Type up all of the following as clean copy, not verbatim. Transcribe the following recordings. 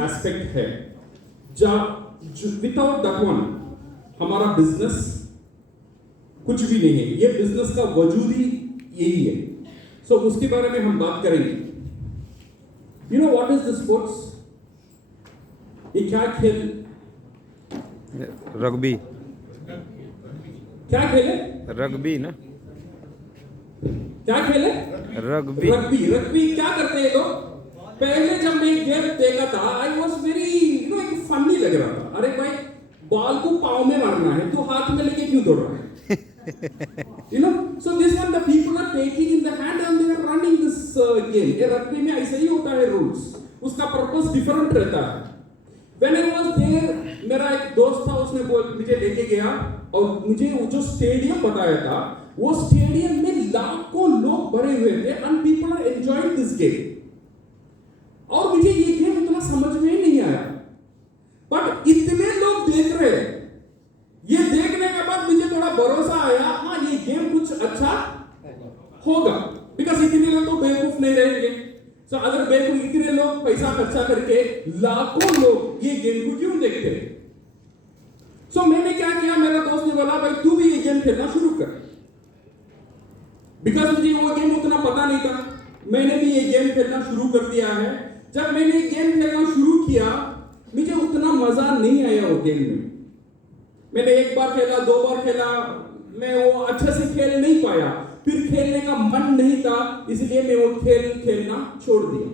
Aspect है without that one हमारा business कुछ भी नहीं है। ये बिजनेस का वजूद ही यही है। सो उसके बारे में हम बात करेंगे। You know what is the sports? ये क्या खेल? रग्बी। क्या खेल है? रग्बी ना? क्या खेल है? रग्बी। रग्बी। रग्बी क्या करते हैं लोग? पहले जब मैं गेम देखा था आई वॉज वेरी एक फनी लग रहा था। अरे भाई बॉल को पाँव में मारना है तो हाथ में लेके क्यों दौड़ रहा है? You know, so this one the people are taking in the hand and they are running this game. ये रग्बी में ऐसा ही होता है रूल्स। उसका पर्पस डिफरेंट रहता है। When I was there, मेरा एक दोस्त था, उसने मुझे लेके गया और मुझे वो जो स्टेडियम बताया था, वो स्टेडियम में लाखों लोग भरे हुए थे and people are enjoying this game. और मुझे ये गेम उतना समझ में नहीं आया, बट इतने लोग देख रहे हैं। ये देखने के बाद मुझे थोड़ा भरोसा आया, हाँ ये गेम कुछ अच्छा होगा, बिकॉज इतने लोग तो बेवकूफ नहीं रहेंगे। सो अगर बेवकूफ इतने लोग पैसा खर्चा करके लाखों लोग ये गेम को क्यों देखते हैं? सो मैंने क्या किया, मेरा दोस्त ने बोला भाई तू भी ये गेम खेलना शुरू कर, बिकॉज मुझे वो गेम उतना पता नहीं था। मैंने भी ये गेम खेलना शुरू कर दिया है। जब मैंने ये गेम खेलना शुरू किया मुझे उतना मजा नहीं आया वो गेम में। मैंने एक बार खेला, दो बार खेला, मैं वो अच्छे से खेल नहीं पाया, फिर खेलने का मन नहीं था, इसलिए मैं वो खेलना छोड़ दिया।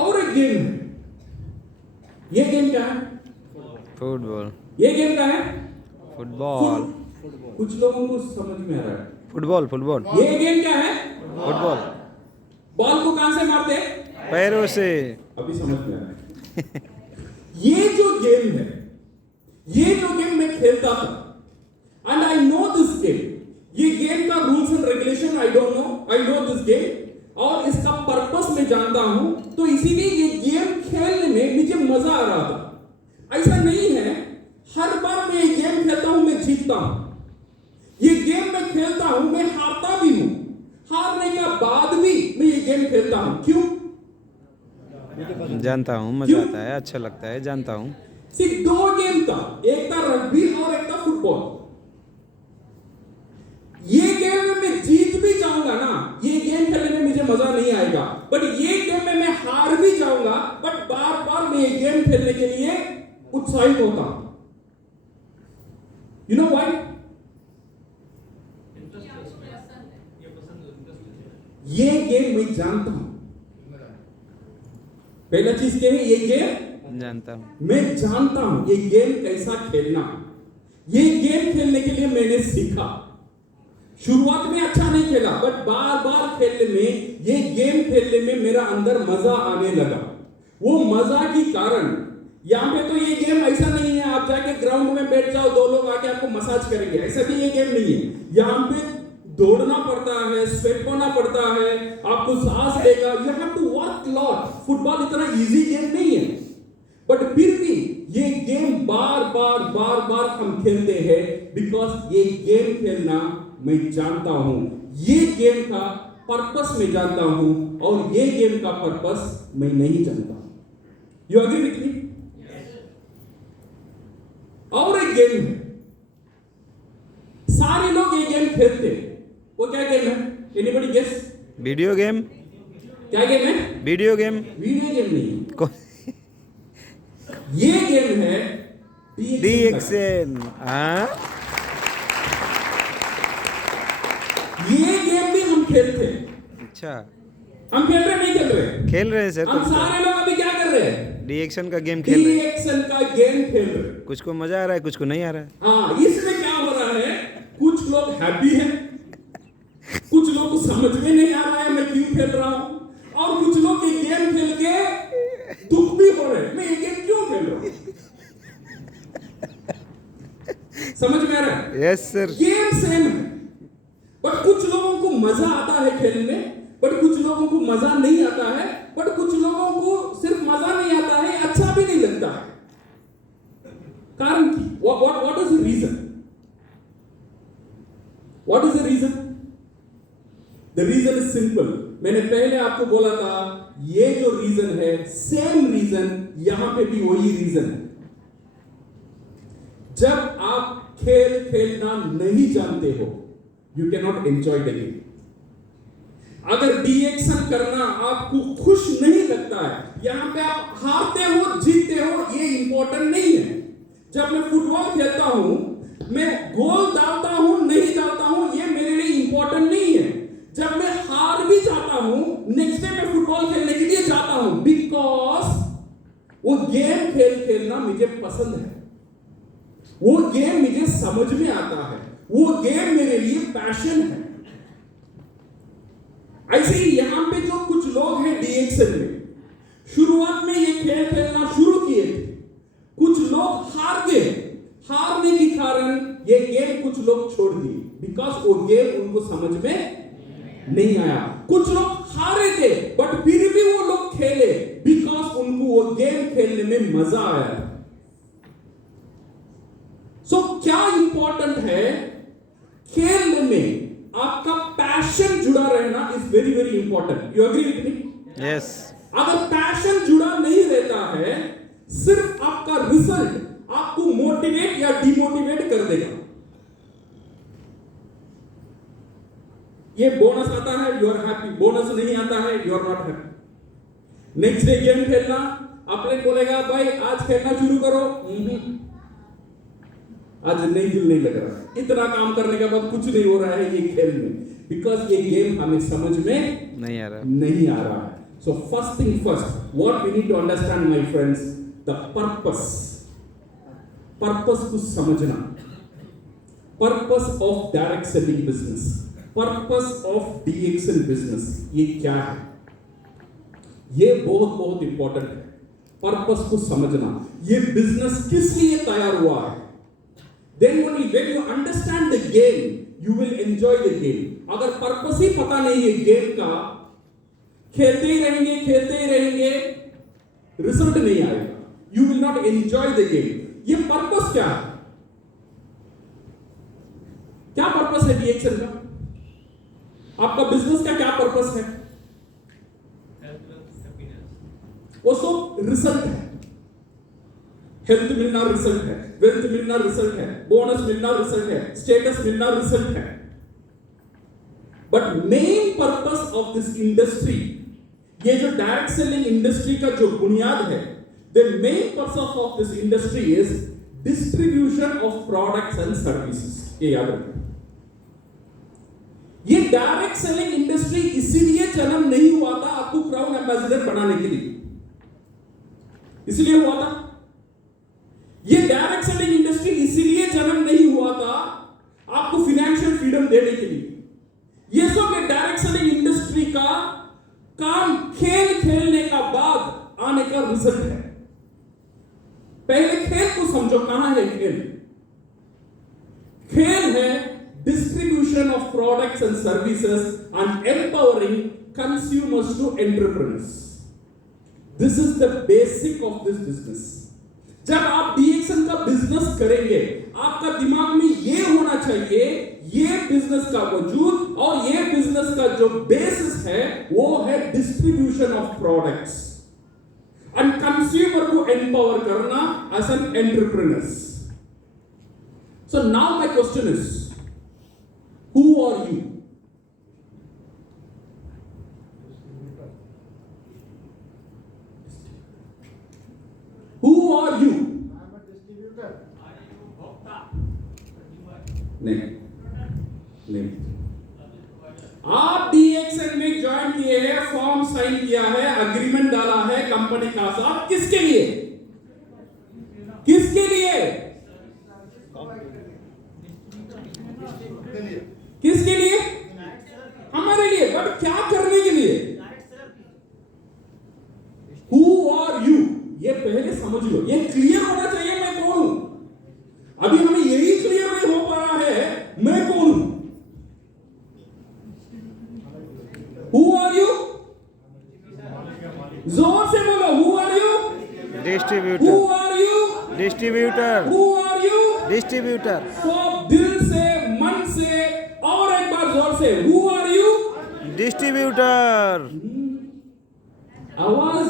और एक गेम है, ये गेम क्या है? फुटबॉल। ये गेम क्या है? फुटबॉल। कुछ लोगों को समझ में आ रहा है। फुटबॉल। फुटबॉल। ये गेम क्या है? फुटबॉल। बॉल को कहां से मारते? पैरों से। अभी समझ में आ रहा है। ये जो गेम है, ये जो गेम मैं खेलता था and I know this game, ये गेम का rules and regulation I don't know, I know this game और इसका पर्पस मैं जानता हूं, तो इसीलिए ये गेम खेलने में मुझे मजा आ रहा था। ऐसा नहीं है हर बार मैं ये गेम खेलता हूं मैं जीतता हूं। ये गेम मैं खेलता हूं मैं हारता भी हूं, हारने के बाद भी मैं ये गेम खेलता हूं। क्यों? जानता हूँ, मजा आता है, अच्छा लगता है, जानता हूँ। सिर्फ दो गेम था, एक था रग्बी और एक था फुटबॉल। ये गेम में मैं जीत भी जाऊंगा ना, ये गेम खेलने में मुझे मजा नहीं आएगा, बट ये गेम में मैं हार भी जाऊंगा, बट बार बार मैं ये गेम खेलने के लिए उत्साहित होता। You know why? ये गेम मैं जानता हूं। पहला चीज क्या है? ये गेम जानता हूँ, मैं जानता हूं ये गेम कैसा खेलना। ये गेम खेलने के लिए मैंने सीखा। शुरुआत में अच्छा नहीं खेला, बट बार बार खेलने में, ये गेम खेलने में मेरा अंदर मजा आने लगा। वो मजा के कारण यहाँ पे तो ये गेम ऐसा नहीं है आप जाके ग्राउंड में बैठ जाओ, दो लोग आके आपको मसाज करेंगे, ऐसा भी ये गेम नहीं है। यहाँ पे दौड़ना पड़ता है, स्वेट होना पड़ता है, आपको सांस लेगा, you have to work lot. Football इतना इजी गेम नहीं है, बट फिर भी ये गेम बार बार हम खेलते हैं, बिकॉज ये गेम खेलना मैं जानता हूं। ये गेम का पर्पस मैं जानता हूं और ये गेम का पर्पस मैं नहीं जानता। You agree with me? और एक गेम है, सारे लोग ये गेम खेलते हैं। वो क्या गेम है? Anybody guess? Video game. क्या गेम है? Video game. वीडियो गेम नहीं, ये गेम है DXN। हाँ, ये गेम भी हम खेलते हैं। अच्छा, हम खेल रहे नहीं खेल रहे? खेल रहे हैं सर। हम सारे लोग अभी क्या कर रहे हैं? DXN का गेम खेल रहे हैं। DXN का गेम खेल रहे हैं। कुछ को मजा आ रहा है, कुछ को नहीं आ रहा है। हाँ, इसमें क्या हो रहा है? कुछ लोग हैप्पी हैं, कुछ लोग को समझ में नहीं आ रहा है मैं क्यों खेल रहा हूं, और कुछ लोग ये गेम खेल के दुख भी हो रहे हैं मैं ये गेम क्यों खेल रहा हूं। समझ में आ रहा है? Yes sir. गेम सेम है, बट कुछ लोगों को मजा आता है खेलने, बट कुछ लोगों को मजा नहीं आता है, बट कुछ लोगों को सिर्फ मजा नहीं आता है, अच्छा भी नहीं लगता है। कारण की what is the reason? What is the reason? The reason is simple. मैंने पहले आपको बोला था ये जो रीजन है, सेम रीजन यहां पे भी वही रीजन है। जब आप खेल खेलना नहीं जानते हो, you can not enjoy the game. अगर डीएक्शन करना आपको खुश नहीं लगता है, यहां पे आप हारते हो जीतते हो ये इंपॉर्टेंट नहीं है। जब मैं फुटबॉल खेलता हूं, मैं गोल डालता हूं नहीं डालता हूं ये मेरे लिए इंपॉर्टेंट नहीं है। जब मैं हार भी जाता हूं, नेक्स्ट डे मैं फुटबॉल खेलने के लिए जाता हूं, बिकॉज वो गेम खेलना मुझे पसंद है, वो गेम मुझे समझ में आता है, वो गेम मेरे लिए पैशन है। ऐसे ही यहां पे जो कुछ लोग हैं डीएक्शन में, शुरुआत में ये खेल खेलना शुरू किए थे, कुछ लोग हार गए, हारने के कारण ये गेम कुछ लोग छोड़ दिए, बिकॉज वो गेम उनको समझ में नहीं आया। कुछ लोग हारे थे बट फिर भी वो लोग खेले, बिकॉज उनको वो गेम खेलने में मजा आया। सो क्या इंपॉर्टेंट है, खेल में आपका पैशन जुड़ा रहना is very very important. You agree with me? Yes. अगर पैशन जुड़ा नहीं रहता है, सिर्फ आपका रिजल्ट आपको मोटिवेट या डिमोटिवेट कर देगा। ये बोनस आता है यू आर हैप्पी, बोनस नहीं आता है you are not happy. Next day game खेलना, अपने बोलेगा भाई आज खेलना शुरू करो, आज नहीं दिल नहीं लग रहा, इतना काम करने के बाद कुछ नहीं हो रहा है ये खेल में, बिकॉज ये गेम हमें समझ में नहीं आ रहा है। So first thing first, what we need to understand my friends, the purpose को समझना। Purpose of direct selling business, purpose of DXN business, ये क्या है, ये बहुत बहुत इंपॉर्टेंट है। पर्पस को समझना, ये बिजनेस किस लिए तैयार हुआ है। Then only when you understand the game, you will enjoy the game. अगर पर्पस ही पता नहीं है गेम का, खेलते ही रहेंगे, रिजल्ट नहीं आएगा, you will not enjoy the game. ये पर्पस क्या है? क्या पर्पस है डीएक्शन का? आपका बिजनेस का क्या पर्पस है? वो सब रिजल्ट है। हेल्थ मिलना रिजल्ट है, वेल्थ मिलना रिजल्ट है, बोनस मिलना रिजल्ट है, स्टेटस मिलना रिजल्ट है। But main purpose of this industry, ये जो डायरेक्ट सेलिंग इंडस्ट्री का जो बुनियाद है, the main purpose of this industry is distribution of products and services. ये याद रखिए। ये डायरेक्ट सेलिंग इंडस्ट्री इसीलिए जन्म नहीं हुआ था आपको क्राउन एम्बेसडर बनाने के लिए, इसलिए हुआ था। ये डायरेक्ट सेलिंग इंडस्ट्री इसीलिए जन्म नहीं हुआ था आपको फाइनेंशियल फ्रीडम देने के लिए। ये सब ये डायरेक्ट सेलिंग इंडस्ट्री का काम खेल खेलने का बाद आने का रिजल्ट है। पहले खेल को समझो, कहां है खेल? खेल है distribution of products and services and empowering consumers to entrepreneurs. This is the basic of this business. जब आप डीएक्शन का बिजनेस करेंगे, आपका दिमाग में ये होना चाहिए, ये बिजनेस का वजूद और ये बिजनेस का जो बेसिस है वो है distribution of products and consumer को एम्पावर करना as an entrepreneurs. So now my question is, who are you? Who are you? I am a distributor. नहीं। आप डीएक्शन में ज्वाइन किए हैं, फॉर्म साइन किया है, अग्रीमेंट डाला है कंपनी का साथ, किसके लिए? किसके लिए? किसके लिए? हमारे लिए। बट क्या करने के लिए? Who are you? ये पहले समझ लो, ये क्लियर होना चाहिए मैं कौन हूं। अभी हमें यही क्लियर नहीं हो पा रहा है मैं कौन हूं। Who are you? जोर से बोलो, who are you? Distributor. Who are you? Distributor. Who are you? Distributor. तो दिल से, मन से और एक बार जोर से, who are you? डिस्ट्रीब्यूटर आवाज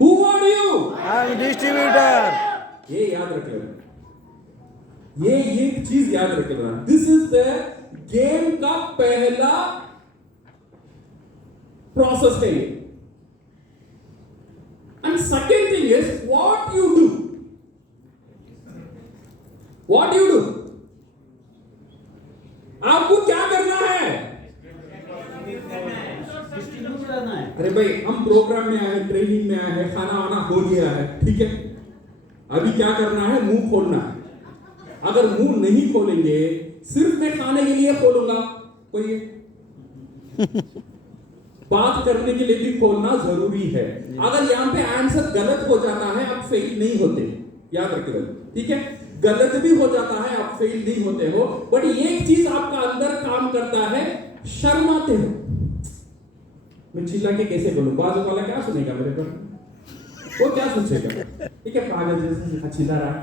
who are you I am distributor ये याद रख लेना ये एक चीज याद रख लेना दिस इज द गेम का पहला प्रोसेस है and second thing is what you do आपको क्या करना है अरे भाई हम प्रोग्राम में आए हैं ट्रेनिंग में आए हैं खाना वाना हो गया है ठीक है अभी क्या करना है मुंह खोलना है अगर मुंह नहीं खोलेंगे सिर्फ मैं खाने के लिए खोलूंगा कोई बात करने के लिए भी खोलना जरूरी है अगर यहां पे आंसर गलत हो जाता है आप फेल नहीं होते याद रखिए ठीक है गलत भी हो जाता है आप फेल नहीं होते हो बट एक चीज आपका अंदर काम करता है शर्माते हो मैं चिल्ला के कैसे बोलूं बाजू वाला क्या सुनेगा मेरे पर वो क्या सोचेगा ठीक है पागल जैसे चिल्ला रहा है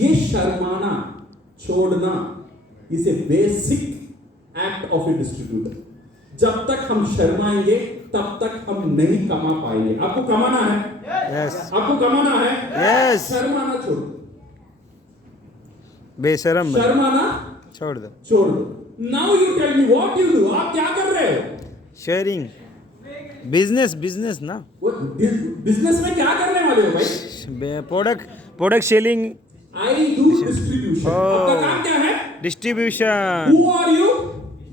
ये शर्माना छोड़ना इसे basic act of A distributor जब तक हम शर्माएंगे तब तक हम नहीं कमा पाएंगे आपको कमाना है यस आपको कमाना है यस शर्माना छोड़ बेशरम बनो। शर्माना छोड़ दो छोड़ दो now you tell me what you do आप क्या कर रहे हो शेयरिंग बिजनेस ना वो बिजनेस में क्या करने वाले हो भाई product selling I do distribution आपका काम क्या है distribution who are you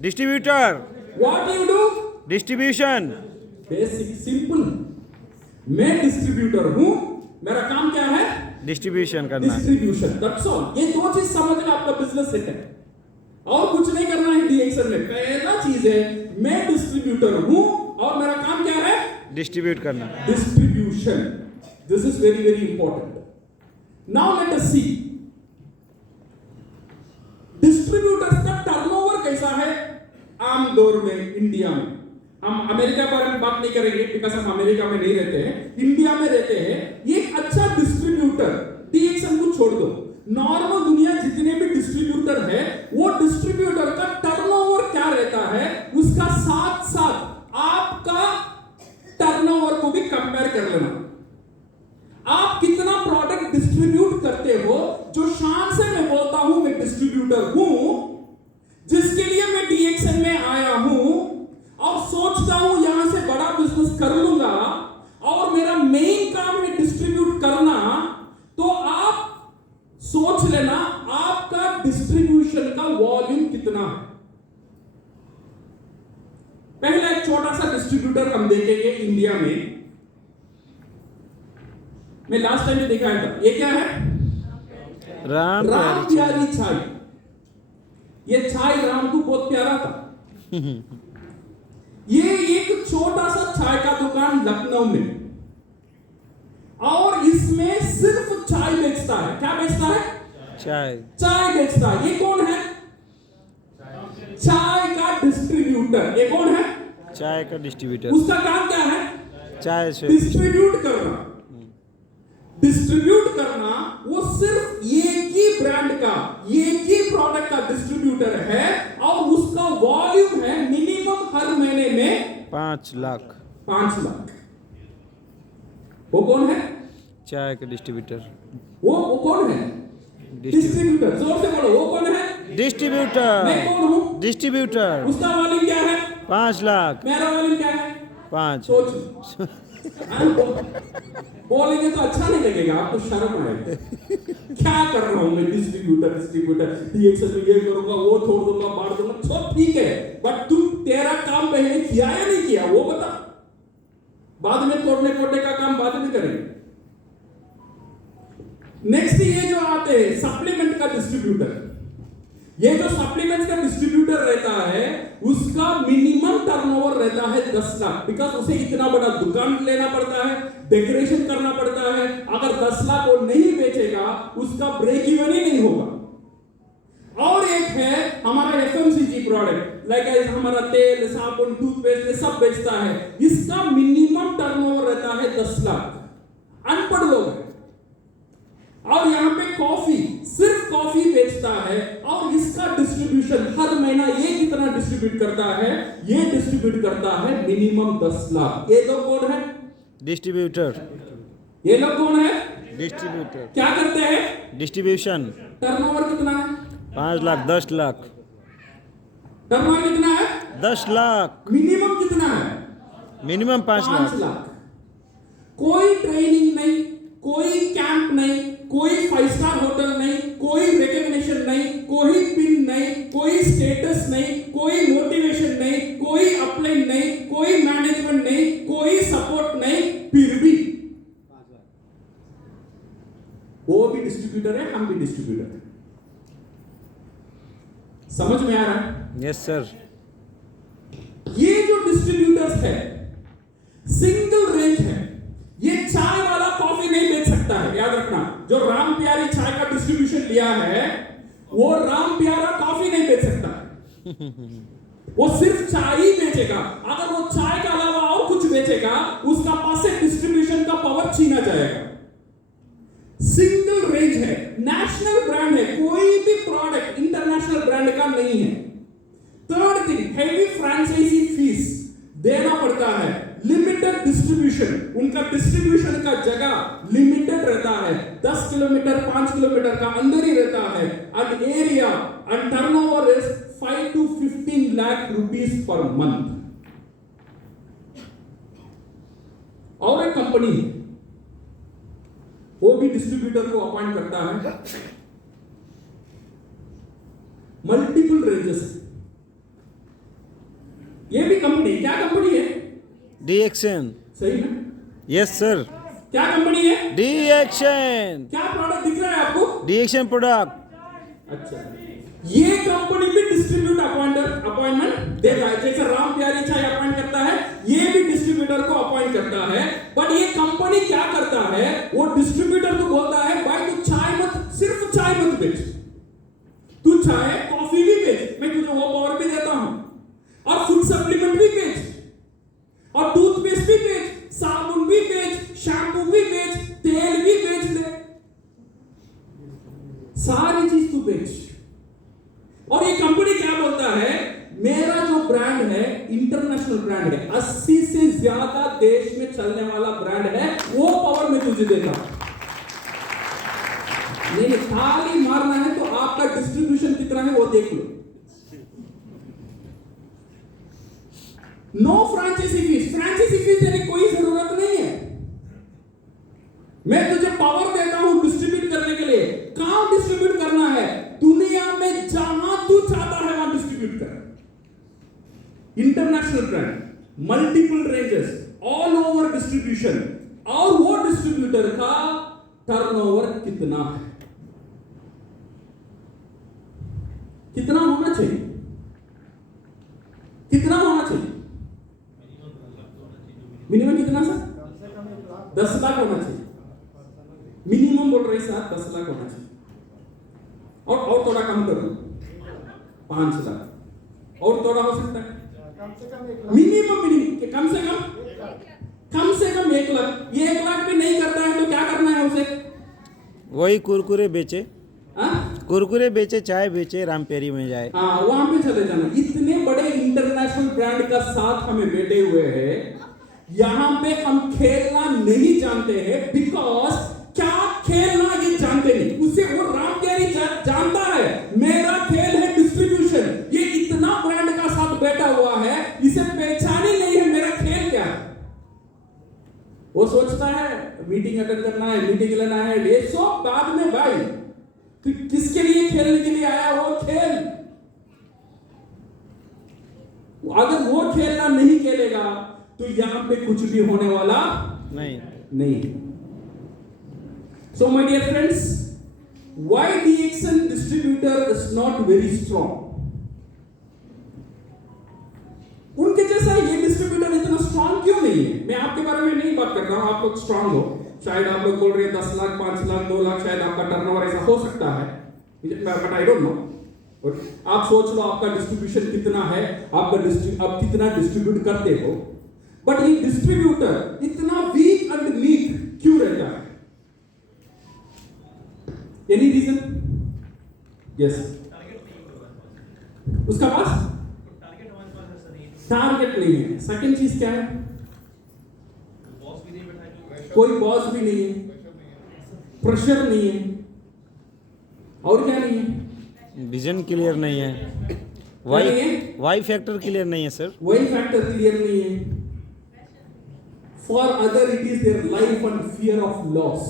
distributor what you do distribution basic simple मैं डिस्ट्रीब्यूटर हूं मेरा काम क्या है डिस्ट्रीब्यूशन करना डिस्ट्रीब्यूशन दैट्स ऑल ये दो चीज समझना आपका बिजनेस सेट है और कुछ नहीं करना है डीएक्सएल में पहला चीज है मैं डिस्ट्रीब्यूटर हूं और मेरा काम क्या है डिस्ट्रीब्यूट करना distribution this is very very important now let us see distributors का टर्नओवर कैसा है आम दौर में इंडिया में हम अमेरिका पर बात नहीं करेंगे बिकॉज हम अमेरिका में नहीं रहते हैं इंडिया में रहते हैं ये एक अच्छा डिस्ट्रीब्यूटर डीएक्सएल को छोड़ दो नॉर्मल दुनिया जितने भी डिस्ट्रीब्यूटर है वो डिस्ट्रीब्यूटर का टर्नओवर क्या रहता है उसका साथ साथ आपका टर्नओवर को भी कंपेयर कर लेना आप कितना प्रोडक्ट डिस्ट्रीब्यूट करते हो जो शान से मैं बोलता हूं मैं डिस्ट्रीब्यूटर हूं जिसके लिए मैं डीएक्सएल में आया हूं और सोचता हूं यहां से बड़ा बिजनेस कर लूंगा और मेरा मेन काम है डिस्ट्रीब्यूट करना तो आप सोच लेना आपका डिस्ट्रीब्यूशन का वॉल्यूम कितना है पहला एक छोटा सा डिस्ट्रीब्यूटर हम देखेंगे इंडिया में मैं लास्ट टाइम में दिखाया था ये क्या है राम प्यारी चाय ये चाय राम को बहुत प्यारा था ये एक छोटा सा चाय का दुकान लखनऊ में और इसमें सिर्फ चाय बेचता है क्या बेचता है चाय बेचता है ये कौन है चाय का डिस्ट्रीब्यूटर ये कौन है चाय का डिस्ट्रीब्यूटर उसका काम क्या है चाय से डिस्ट्रीब्यूट करना वो सिर्फ एक ही ब्रांड का एक ही प्रोडक्ट का डिस्ट्रीब्यूटर है और उसका वॉल्यूम है मिनिमम हर महीने में 5 लाख वो कौन है चाय का डिस्ट्रीब्यूटर वो कौन है डिस्ट्रीब्यूटर जोर से बोलो वो कौन है डिस्ट्रीब्यूटर मैं कौन हूं डिस्ट्रीब्यूटर उसका वॉल्यूम क्या है 5 लाख मेरा वॉल्यूम क्या है 5 सोच बोलेंगे तो अच्छा नहीं लगेगा आपको शर्म आएगा क्या कर रहा हूं मैं डिस्ट्रीब्यूटर डीएक्सएल में ये करूंगा वो छोड़ दूंगा बांट दूंगा सब ठीक है बट तू तेरा काम पहले किया या नहीं किया वो बता बाद में तोड़ने का काम बाद में करेंगे नेक्स्ट ये जो आते हैं सप्लीमेंट का डिस्ट्रीब्यूटर ये जो सप्लीमेंट्स का डिस्ट्रीब्यूटर रहता है उसका मिनिमम टर्नओवर रहता है 10 लाख बिकॉज उसे इतना बड़ा दुकान लेना पड़ता है डेकोरेशन करना पड़ता है अगर 10 लाख वो नहीं बेचेगा उसका ब्रेक इवन ही नहीं होगा और एक है हमारा एफएमसीजी प्रोडक्ट लाइक हमारा तेल साबुन टूथपेस्ट ये सब बेचता है इसका मिनिमम टर्नओवर रहता है 10 लाख अनपढ़ लोग हैं और यहां पे कॉफी सिर्फ कॉफी बेचता है और इसका डिस्ट्रीब्यूशन हर महीना ये कितना डिस्ट्रीब्यूट करता है, ये डिस्ट्रीब्यूट करता है मिनिमम 10 लाख। ये लोग कौन है? डिस्ट्रीब्यूटर। ये लोग कौन है? डिस्ट्रीब्यूटर। क्या करते हैं? डिस्ट्रीब्यूशन। टर्नओवर कितना है? 5 लाख 10 लाख। टर्नओवर कितना है? 10 लाख। मिनिमम कितना है? मिनिमम 5 5 लाख। लाख। कोई ट्रेनिंग नहीं, कोई कैंप नहीं, कोई 5 स्टार होटल नहीं, कोई रिकग्निशन नहीं, कोई पिन नहीं, कोई स्टेटस नहीं, कोई मोटिवेशन नहीं, कोई अपलाइन नहीं, कोई मैनेजमेंट नहीं, कोई सपोर्ट नहीं, फिर भी वो भी डिस्ट्रीब्यूटर है, हम भी डिस्ट्रीब्यूटर है। समझ में आ रहा है? Yes sir. ये जो डिस्ट्रीब्यूटर्स है सिंगल रेंज है, ये चाय वाला कॉफी नहीं बेच सकता है। याद रखना, जो राम प्यारी चाय का डिस्ट्रीब्यूशन लिया है वो राम प्यारा कॉफी नहीं बेच सकता है। वो सिर्फ चाय ही बेचेगा। अगर वो चाय के अलावा और कुछ बेचेगा उसका पास से डिस्ट्रीब्यूशन का पावर छीना जाएगा। सिंगल रेंज है, नेशनल ब्रांड है, कोई भी प्रोडक्ट इंटरनेशनल ब्रांड का नहीं है। Third thing, heavy franchise fee देना पड़ता है। लिमिटेड डिस्ट्रीब्यूशन, उनका डिस्ट्रीब्यूशन का जगह लिमिटेड रहता है, 10 किलोमीटर 5 किलोमीटर का अंदर ही रहता है। And area and turnover is 5 to 15 lakh rupees per month. और एक कंपनी है, वो भी डिस्ट्रीब्यूटर को अपॉइंट करता है, मल्टीपल रेंजेस। ये भी कंपनी, क्या कंपनी है? डीएक्शन। सही है? Yes sir. क्या कंपनी है? डीएक्शन। क्या प्रोडक्ट दिख रहा है आपको? डीएक्शन प्रोडक्ट। अच्छा, ये कंपनी भी डिस्ट्रीब्यूट अपॉइंटमेंट देता है। जैसे राम प्यारी चाय अपॉइंट करता है, ये भी डिस्ट्रीब्यूटर को अपॉइंट करता है। बट ये कंपनी क्या करता है, वो डिस्ट्रीब्यूटर को बोलता है भाई तू चाय मत, सिर्फ चाय मत बेच, तू चाय कॉफी भी बेच, मैं तुझे वो पावर भी देता हूं, और फूड सप्लीमेंट भी बेच, और टूथपेस्ट भी बेच, साबुन भी बेच, शैम्पू भी बेच, तेल भी बेच ले, सारी चीज तू बेच। और ये कंपनी क्या बोलता है, मेरा जो ब्रांड है इंटरनेशनल ब्रांड है, 80 से ज्यादा देश में चलने वाला ब्रांड है, वो पावर मैं तुझे देता हूं। नहीं, ताली मारना है तो आपका डिस्ट्रीब्यूशन कितना है वो देख लो। No franchise fees, franchise fees देने की कोई जरूरत नहीं है। मैं तुझे पावर देता हूं डिस्ट्रीब्यूट करने के लिए। कहां डिस्ट्रीब्यूट करना है? दुनिया में जहां तू चाहता है वहां डिस्ट्रीब्यूट कर। International brand, multiple ranges, all over distribution, और वो डिस्ट्रीब्यूटर का टर्नओवर कितना है, कितना होना चाहिए, कितना होना चाहिए? मिनिमम कितना सर? 10 लाख होना चाहिए। मिनिमम बोल रहे सर 10 लाख होना चाहिए। और थोड़ा कम कर दो, 5 लाख, और थोड़ा हो सकता है। मिनिमम कम से कम 1 लाख। ये 1 लाख भी नहीं करता है तो क्या करना है उसे? वही कुरकुरे बेचे, हाँ? कुरकुरे बेचे, चाय बेचे, रामपेरी में जाए, हाँ, वहां पे चले जाना। इतने बड़े इंटरनेशनल ब्रांड का साथ हमें बैठे हुए हैं, यहां पे हम खेलना नहीं जानते हैं। बिकॉज क्या खेलना ये जानते नहीं, उसे वो राम प्यारी जानता है मेरा खेल है डिस्ट्रीब्यूशन। ये इतना ब्रांड का साथ बैठा हुआ है, इसे पहचान ही नहीं है मेरा खेल क्या है। वो सोचता है मीटिंग अटेंड करना है, मीटिंग लेना है, ये सब बाद में। भाई तो किसके लिए खेलने के लिए आया वो खेल। अगर वो खेलना नहीं खेलेगा तो यहां पे कुछ भी होने वाला नहीं। So my dear friends, why DXN distributor is not very strong? उनके जैसा ये डिस्ट्रीब्यूटर इतना स्ट्रॉन्ग क्यों नहीं है? मैं आपके बारे में नहीं बात कर रहा हूं, आप लोग स्ट्रॉन्ग हो, शायद आप लोग बोल रहे हैं 10 लाख 5 लाख 2 लाख, शायद आपका टर्नओवर ऐसा हो सकता है, बट आई डोंट नो। आप सोच लो आपका डिस्ट्रीब्यूशन कितना है, आप कितना डिस्ट्रीब्यूट करते हो। बट ये डिस्ट्रीब्यूटर इतना वीक एंड वीक क्यों रहता है? Any reason? यस, उसका पास टारगेट नहीं है। सेकंड चीज क्या है? कोई बॉस भी नहीं है, प्रेशर नहीं है, और क्या नहीं है? विजन क्लियर नहीं है, नहीं है? वाई फैक्टर क्लियर नहीं है सर। वही फैक्टर क्लियर नहीं है। For other it is their life and fear of loss.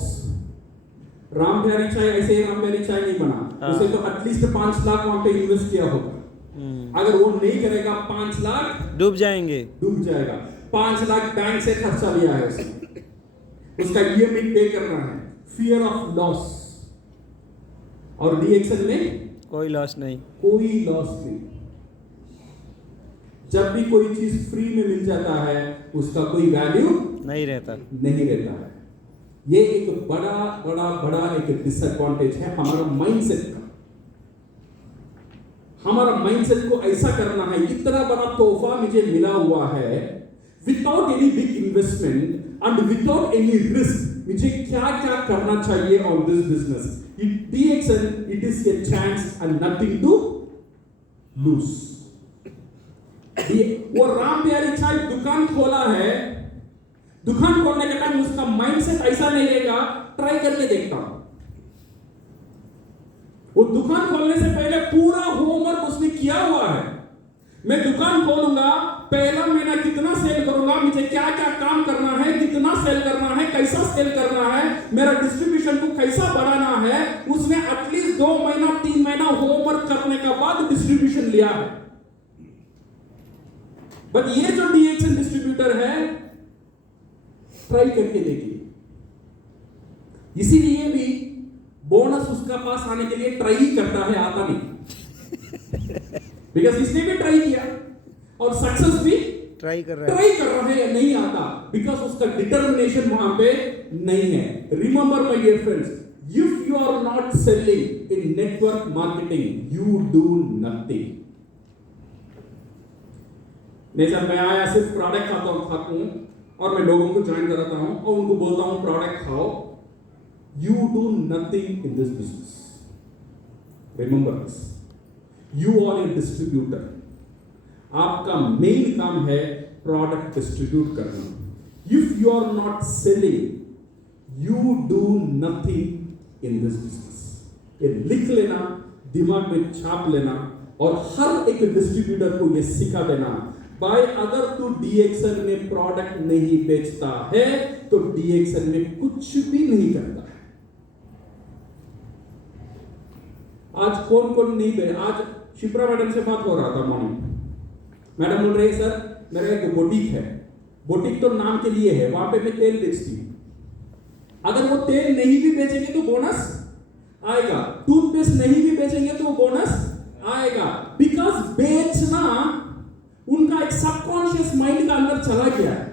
Ram प्यारी चाय ऐसे ही राम प्यारी चाय नहीं बना, उसे तो एटलीस्ट 5 लाख वहां पे इन्वेस्ट किया होगा। अगर वो नहीं करेगा 5 लाख डूब जाएंगे, डूब जाएगा। 5 लाख बैंक से खर्चा लिया है उसने, उसका ईएमआई पे करना है, फियर ऑफ लॉस। और डीएक्सन में कोई लॉस नहीं। कोई लॉस नहीं। जब भी कोई चीज फ्री में मिल जाता है उसका कोई वैल्यू नहीं रहता। नहीं रहता है। ये एक बड़ा बड़ा बड़ा एक डिसएडवांटेज है हमारा माइंडसेट का। हमारा माइंडसेट को ऐसा करना है, इतना बड़ा तोहफा मुझे मिला हुआ है, without any big investment and without any risk, मुझे क्या क्या करना चाहिए on this business. DXN, it is a chance and nothing to lose. वो राम प्यारी चाय दुकान खोला है, दुकान खोलने के टाइम उसका माइंडसेट ऐसा नहीं रहेगा, ट्राई करके देखता हूं। वो दुकान खोलने से पहले पूरा होमवर्क उसने किया हुआ है। मैं दुकान खोलूंगा, पहला महीना कितना सेल करूंगा, मुझे क्या क्या काम करना है, कितना सेल करना है, कैसा सेल करना है, मेरा डिस्ट्रीब्यूशन को कैसा बढ़ाना है। उसने एटलीस्ट 2 महीना 3 महीना होमवर्क करने के बाद डिस्ट्रीब्यूशन लिया है। बट ये जो डीएक्सन डिस्ट्रीब्यूटर है, ट्राई करके देखिए। इसीलिए भी बोनस उसका पास आने के लिए ट्राई ही करता है, आता नहीं। बिकॉज इसने भी ट्राई किया और सक्सेस भी ट्राई कर रहा है, नहीं आता, बिकॉज उसका डिटर्मिनेशन वहां पे नहीं है। Remember my dear friends, if you are not selling in network marketing, you do nothing. नहीं सर, मैं आया सिर्फ प्रोडक्ट खाता हूं और मैं लोगों को ज्वाइन कराता हूं और उनको बोलता हूं प्रोडक्ट खाओ। You do nothing in this business. Remember this, you are a distributor. आपका मेन काम है प्रोडक्ट डिस्ट्रीब्यूट करना। If you are not selling, you do nothing in this business. ये लिख लेना, दिमाग में छाप लेना और हर एक डिस्ट्रीब्यूटर को ये सिखा देना, भाई अगर तू डीएक्सन में प्रोडक्ट नहीं बेचता है तो डीएक्सन में कुछ भी नहीं करता है। आज कौन कौन नहीं बेच, आज शिप्रा मैडम से बात हो रहा था मॉर्निंग। मैडम बोल रही है सर मेरा एक बुटीक है, बुटीक तो नाम के लिए है, वहां पे मैं तेल बेचती हूं। अगर वो तेल नहीं भी बेचेंगे तो बोनस आएगा, टूथपेस्ट नहीं भी बेचेंगे तो बोनस आएगा। बिकॉज बेचना उनका एक सबकॉन्शियस माइंड का अंदर चला गया है।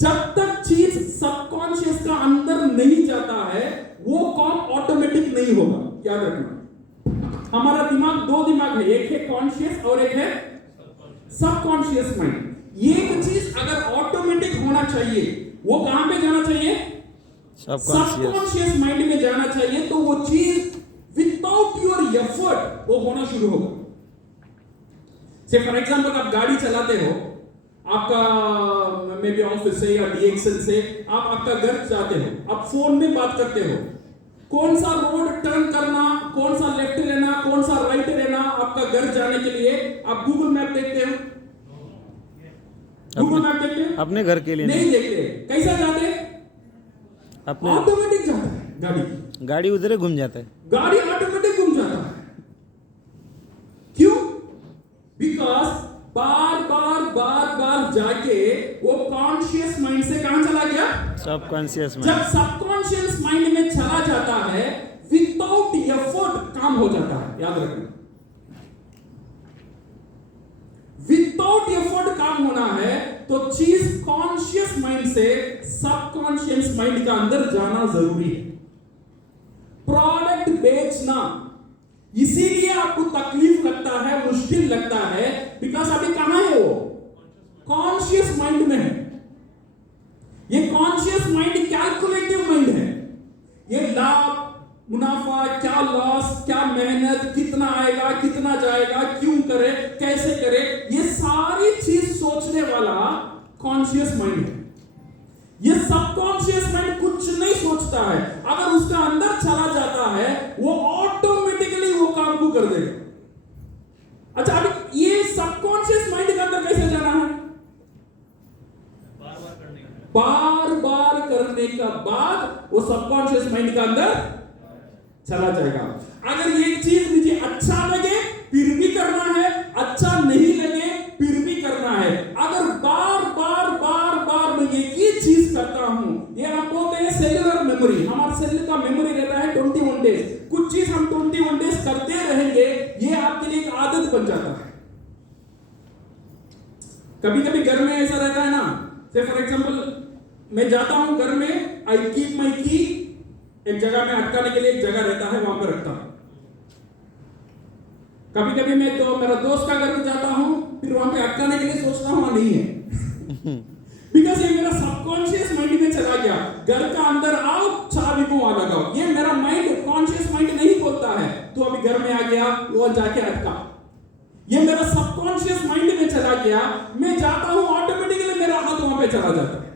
जब तक चीज सबकॉन्शियस का अंदर नहीं जाता है वो काम ऑटोमेटिक नहीं होगा। याद रखना, हमारा दिमाग 2 दिमाग है, एक है कॉन्शियस और एक है सबकॉन्शियस माइंड। ये चीज अगर ऑटोमेटिक होना चाहिए, वो कहां पे जाना चाहिए? सबकॉन्शियस माइंड में जाना चाहिए। तो वो चीज विदाउट योर एफर्ट वो होना शुरू होगा। से फॉर एग्जांपल आप गाड़ी चलाते हो, आपका मे बी ऑफिस से या डीएक्सन से आप आपका घर जाते हो, आप फोन में बात करते हो, कौन सा रोड टर्न करना, कौन सा लेफ्ट लेना, कौन सा राइट लेना, आपका घर जाने के लिए आप गूगल मैप देखते हो? गूगल मैप देखते हो? अपने घर के लिए नहीं देखते। कैसा जाते? अपने ऑटोमेटिक जाता है गाड़ी उधर घूम जाता है, गाड़ी ऑटोमेटिक घूम जाता है। क्यों? बिकॉज बार बार बार बार जाके वो कॉन्शियस माइंड से कहां चला गया? सबकॉन्शियस जब माइंड। सबकॉन्शियस माइंड में चला जाता है विदाउट एफर्ट काम हो जाता है। याद रखना, विदाउट एफर्ट काम होना है तो चीज कॉन्शियस माइंड से सबकॉन्शियस माइंड का अंदर जाना जरूरी है। प्रोडक्ट बेचना इसीलिए आपको तकलीफ लगता है, मुश्किल लगता है, बिकॉज अभी कहां है वो? कॉन्शियस माइंड में है। ये कॉन्शियस माइंड कैलकुलेटिव माइंड है। ये लाभ मुनाफा, क्या लॉस, क्या मेहनत, कितना आएगा, कितना जाएगा, क्यों करे, कैसे करे, ये सारी चीज सोचने वाला कॉन्शियस माइंड है। ये सबकॉन्शियस माइंड कुछ नहीं सोचता है, अगर उसका अंदर चला जाता है वो ऑटोमेटिकली वो काम को कर देगा। अच्छा, अभी ये सबकॉन्शियस माइंड के अंदर कैसे जाना है? बार बार करने का बाद वो सबकॉन्शियस माइंड के अंदर चला जाएगा। अगर ये चीज मुझे अच्छा लगे फिर भी करना है, अच्छा नहीं लगे फिर भी करना है, अगर बार बार बार बार मैं एक ही चीज करता हूं, ये हम बोलते हैं सेलुलर मेमोरी। हमारा सेल का मेमोरी रहता है 21 डेज। कुछ चीज हम 21 डेज करते रहेंगे, ये आपके लिए एक आदत बन जाता है। कभी कभी घर में ऐसा रहता है ना, से फॉर एग्जांपल मैं जाता हूं घर में, आई कीप माई की, एक जगह में अटकाने के लिए एक जगह रहता है, वहां पर रखता हूं। कभी कभी मैं तो मेरा दोस्त का घर में जाता हूं, फिर वहां पे अटकाने के लिए सोचता हूं, नहीं है बिकॉज ये मेरा सबकॉन्शियस माइंड में चला गया। घर का अंदर आओ, चाबी को वहां लगाओ, ये मेरा माइंड, कॉन्शियस माइंड नहीं बोलता है तो अभी घर में आ गया, वो जाके अटका। ये मेरा सबकॉन्शियस माइंड में चला गया, मैं जाता हूं, ऑटोमेटिकली मेरा हाथ वहां पे चला जाता है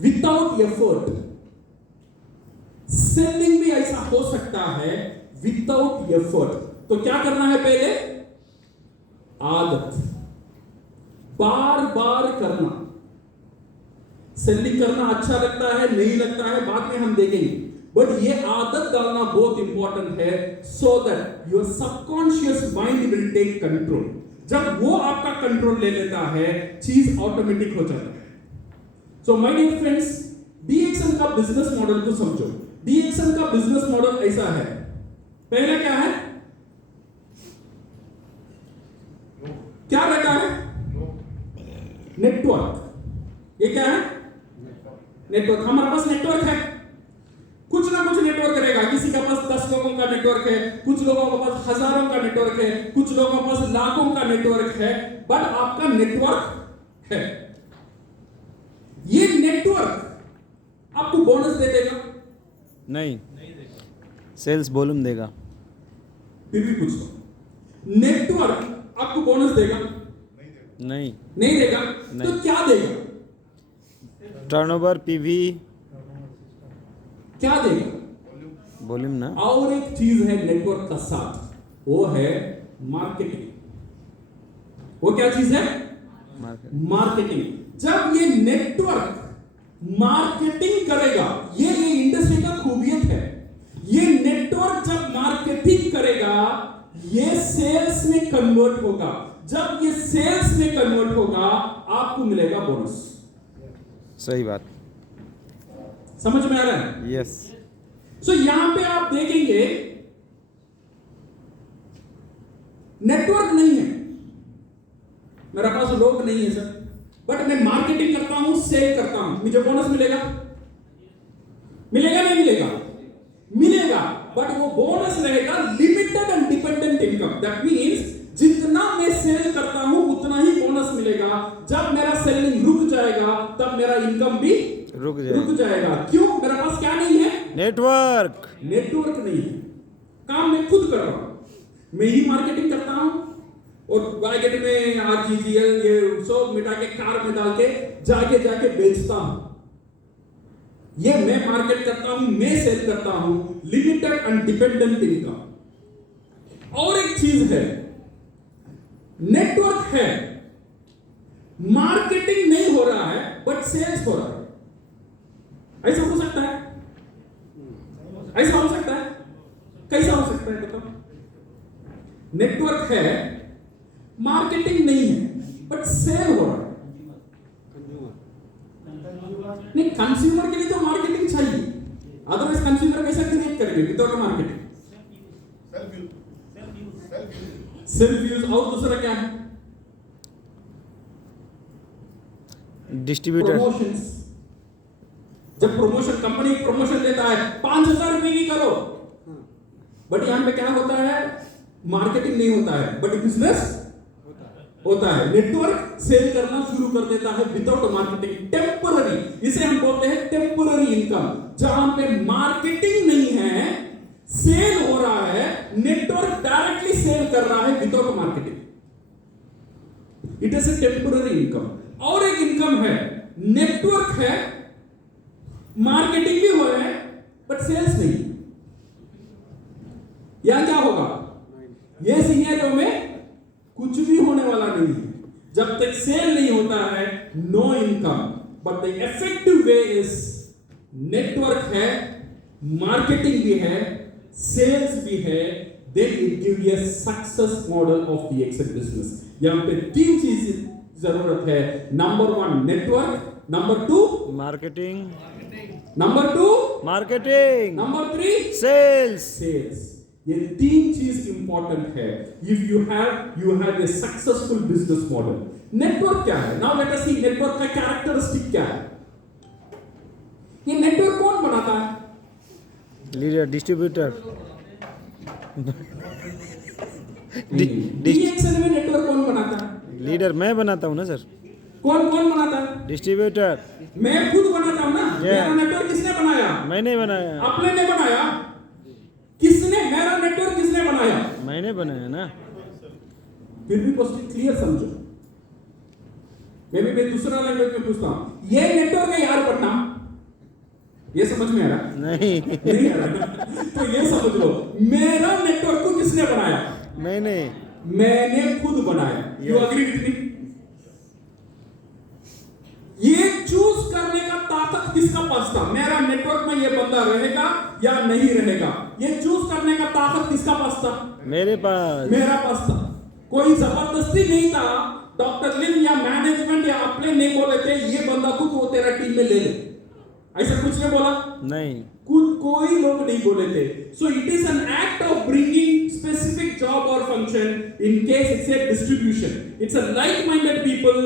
विदाउट एफर्ट। सेलिंग भी ऐसा हो सकता है विदाउट एफर्ट। तो क्या करना है? पहले आदत, बार बार करना। सेलिंग करना अच्छा लगता है, नहीं लगता है, बाद में हम देखेंगे, बट ये आदत डालना बहुत इंपॉर्टेंट है, so that your subconscious mind will take control. जब वो आपका कंट्रोल ले लेता है, चीज ऑटोमेटिक हो जाता है। So my dear friends, DXN का बिजनेस मॉडल को समझो। डीएक्सएन का बिजनेस मॉडल ऐसा है, पहले क्या है, क्या रहता है? नेटवर्क। ये क्या है? नेटवर्क। हमारे पास नेटवर्क है, कुछ ना कुछ नेटवर्क रहेगा। किसी का पास 10 लोगों का नेटवर्क है, कुछ लोगों के पास हजारों का नेटवर्क है, कुछ लोगों के पास लाखों का नेटवर्क है, बट आपका नेटवर्क है। ये नेटवर्क आपको बोनस दे देगा? नहीं, सेल्स वॉल्यूम देगा। फिर भी पूछो, नेटवर्क आपको बोनस देगा? नहीं, नहीं देगा। नहीं। तो क्या देगा? टर्नओवर, पीवी, क्या देगा? वॉल्यूम ना। और एक चीज है नेटवर्क का साथ, वो है मार्केटिंग। वो क्या चीज है? मार्केटिंग। जब ये नेटवर्क मार्केटिंग करेगा, ये इंडस्ट्री का खूबियत है, ये नेटवर्क जब मार्केटिंग करेगा, ये सेल्स में कन्वर्ट होगा। जब ये सेल्स में कन्वर्ट होगा, आपको मिलेगा बोनस। सही बात। समझ में आ रहा है? यस। सो यहां पे आप देखेंगे नेटवर्क नहीं है, मेरा पास लोग नहीं है सर, बट मैं मार्केटिंग करता हूं, सेल करता हूं, मुझे बोनस मिलेगा? मिलेगा नहीं मिलेगा? मिलेगा, बट वो बोनस रहेगा limited and dependent income. That means जितना मैं सेल करता हूं उतना ही बोनस मिलेगा। जब मेरा सेलिंग रुक जाएगा तब मेरा इनकम भी रुक जाएगा। क्यों? मेरे पास क्या नहीं है? नेटवर्क। नेटवर्क नहीं है। काम मैं खुद कर रहा हूं, मैं ही मार्केटिंग करता हूं और मार्केट में आरजीजीएल ये सब मिटा के कार में डाल के जाके बेचता हूं। ये मैं मार्केट करता हूं, मैं सेल करता हूं, लिमिटेड एंड डिपेंडेंट इनकम। और एक चीज है, नेटवर्क है, मार्केटिंग नहीं हो रहा है बट सेल्स हो रहा है। ऐसा हो सकता है? ऐसा हो सकता है? कैसा हो सकता है बताओ? नेटवर्क है, मार्केटिंग नहीं है बट सेल हो रहा है। नहीं, कंज्यूमर के लिए तो मार्केटिंग चाहिए, अदरवाइज कंज्यूमर कैसे क्रिएट करेंगे विदाउट मार्केटिंग? Self use. और दूसरा क्या है? डिस्ट्रीब्यूटर। प्रमोशंस। जब प्रमोशन, कंपनी प्रमोशन देता है 5,000 रुपए की करो, बट यहां पे क्या होता है? मार्केटिंग नहीं होता है बट बिजनेस होता है। नेटवर्क सेल करना शुरू कर देता है विदाउट मार्केटिंग, टेम्पररी, इसे हम बोलते हैं टेम्पररी इनकम। जहां पे मार्केटिंग नहीं है, सेल हो रहा है, नेटवर्क डायरेक्टली सेल कर रहा है without marketing, it is a temporary income. और एक इनकम है, नेटवर्क है, मार्केटिंग भी हो रहा है बट सेल्स नहीं। यहां क्या होगा, ये सिनेरियो में कुछ भी होने वाला नहीं है। जब तक सेल नहीं होता है, no income. But the effective way is network है, मार्केटिंग भी है, सेल्स भी है, then it give you a success model of the excel business. यहां पे तीन चीज जरूरत है। Number 1 network, number 2 marketing, number 2 marketing, number 3 sales. Sales. ये तीन चीज इंपॉर्टेंट है। If you have a successful business model. Network क्या है? Now let us see network का कैरेक्टरिस्टिक क्या है। ये नेटवर्क कौन बनाता है? लीडर, डिस्ट्रीब्यूटर, डीएक्सएल में नेटवर्क कौन बनाता है? लीडर मैं बनाता हूँ ना सर। कौन बनाता है? डिस्ट्रीब्यूटर मैं खुद बनाता हूं ना। मेरा नेटवर्क किसने बनाया? मैंने बनाया। आपने ने बनाया? किसने? मेरा नेटवर्क किसने बनाया? मैंने बनाया ना। फिर भी क्वेश्चन क्लियर समझो। मैं दूसरा लैंग्वेज में पूछता हूं, ये नेटवर्क है यार पटना, ये समझ में आ रहा? नहीं आ रहा। तो ये समझ लो, मेरा नेटवर्क को किसने बनाया? मैंने खुद बनाया। You agree with me? ये चूज करने का ताकत किसका पास था? मेरा नेटवर्क में ये बंदा रहेगा या नहीं रहेगा, ये चूज करने का ताकत किसका पास था? मेरे पास, मेरा पास था। कोई जबरदस्ती नहीं था। डॉक्टर लिन या मैनेजमेंट या अपने नहीं बोले थे ये बंदा को तो तेरा टीम में ले ले, ऐसा कुछ नहीं बोला। नहीं, कोई लोग नहीं बोले थे। So it is an act of bringing specific job और function. In case it's a distribution, it's a like minded people,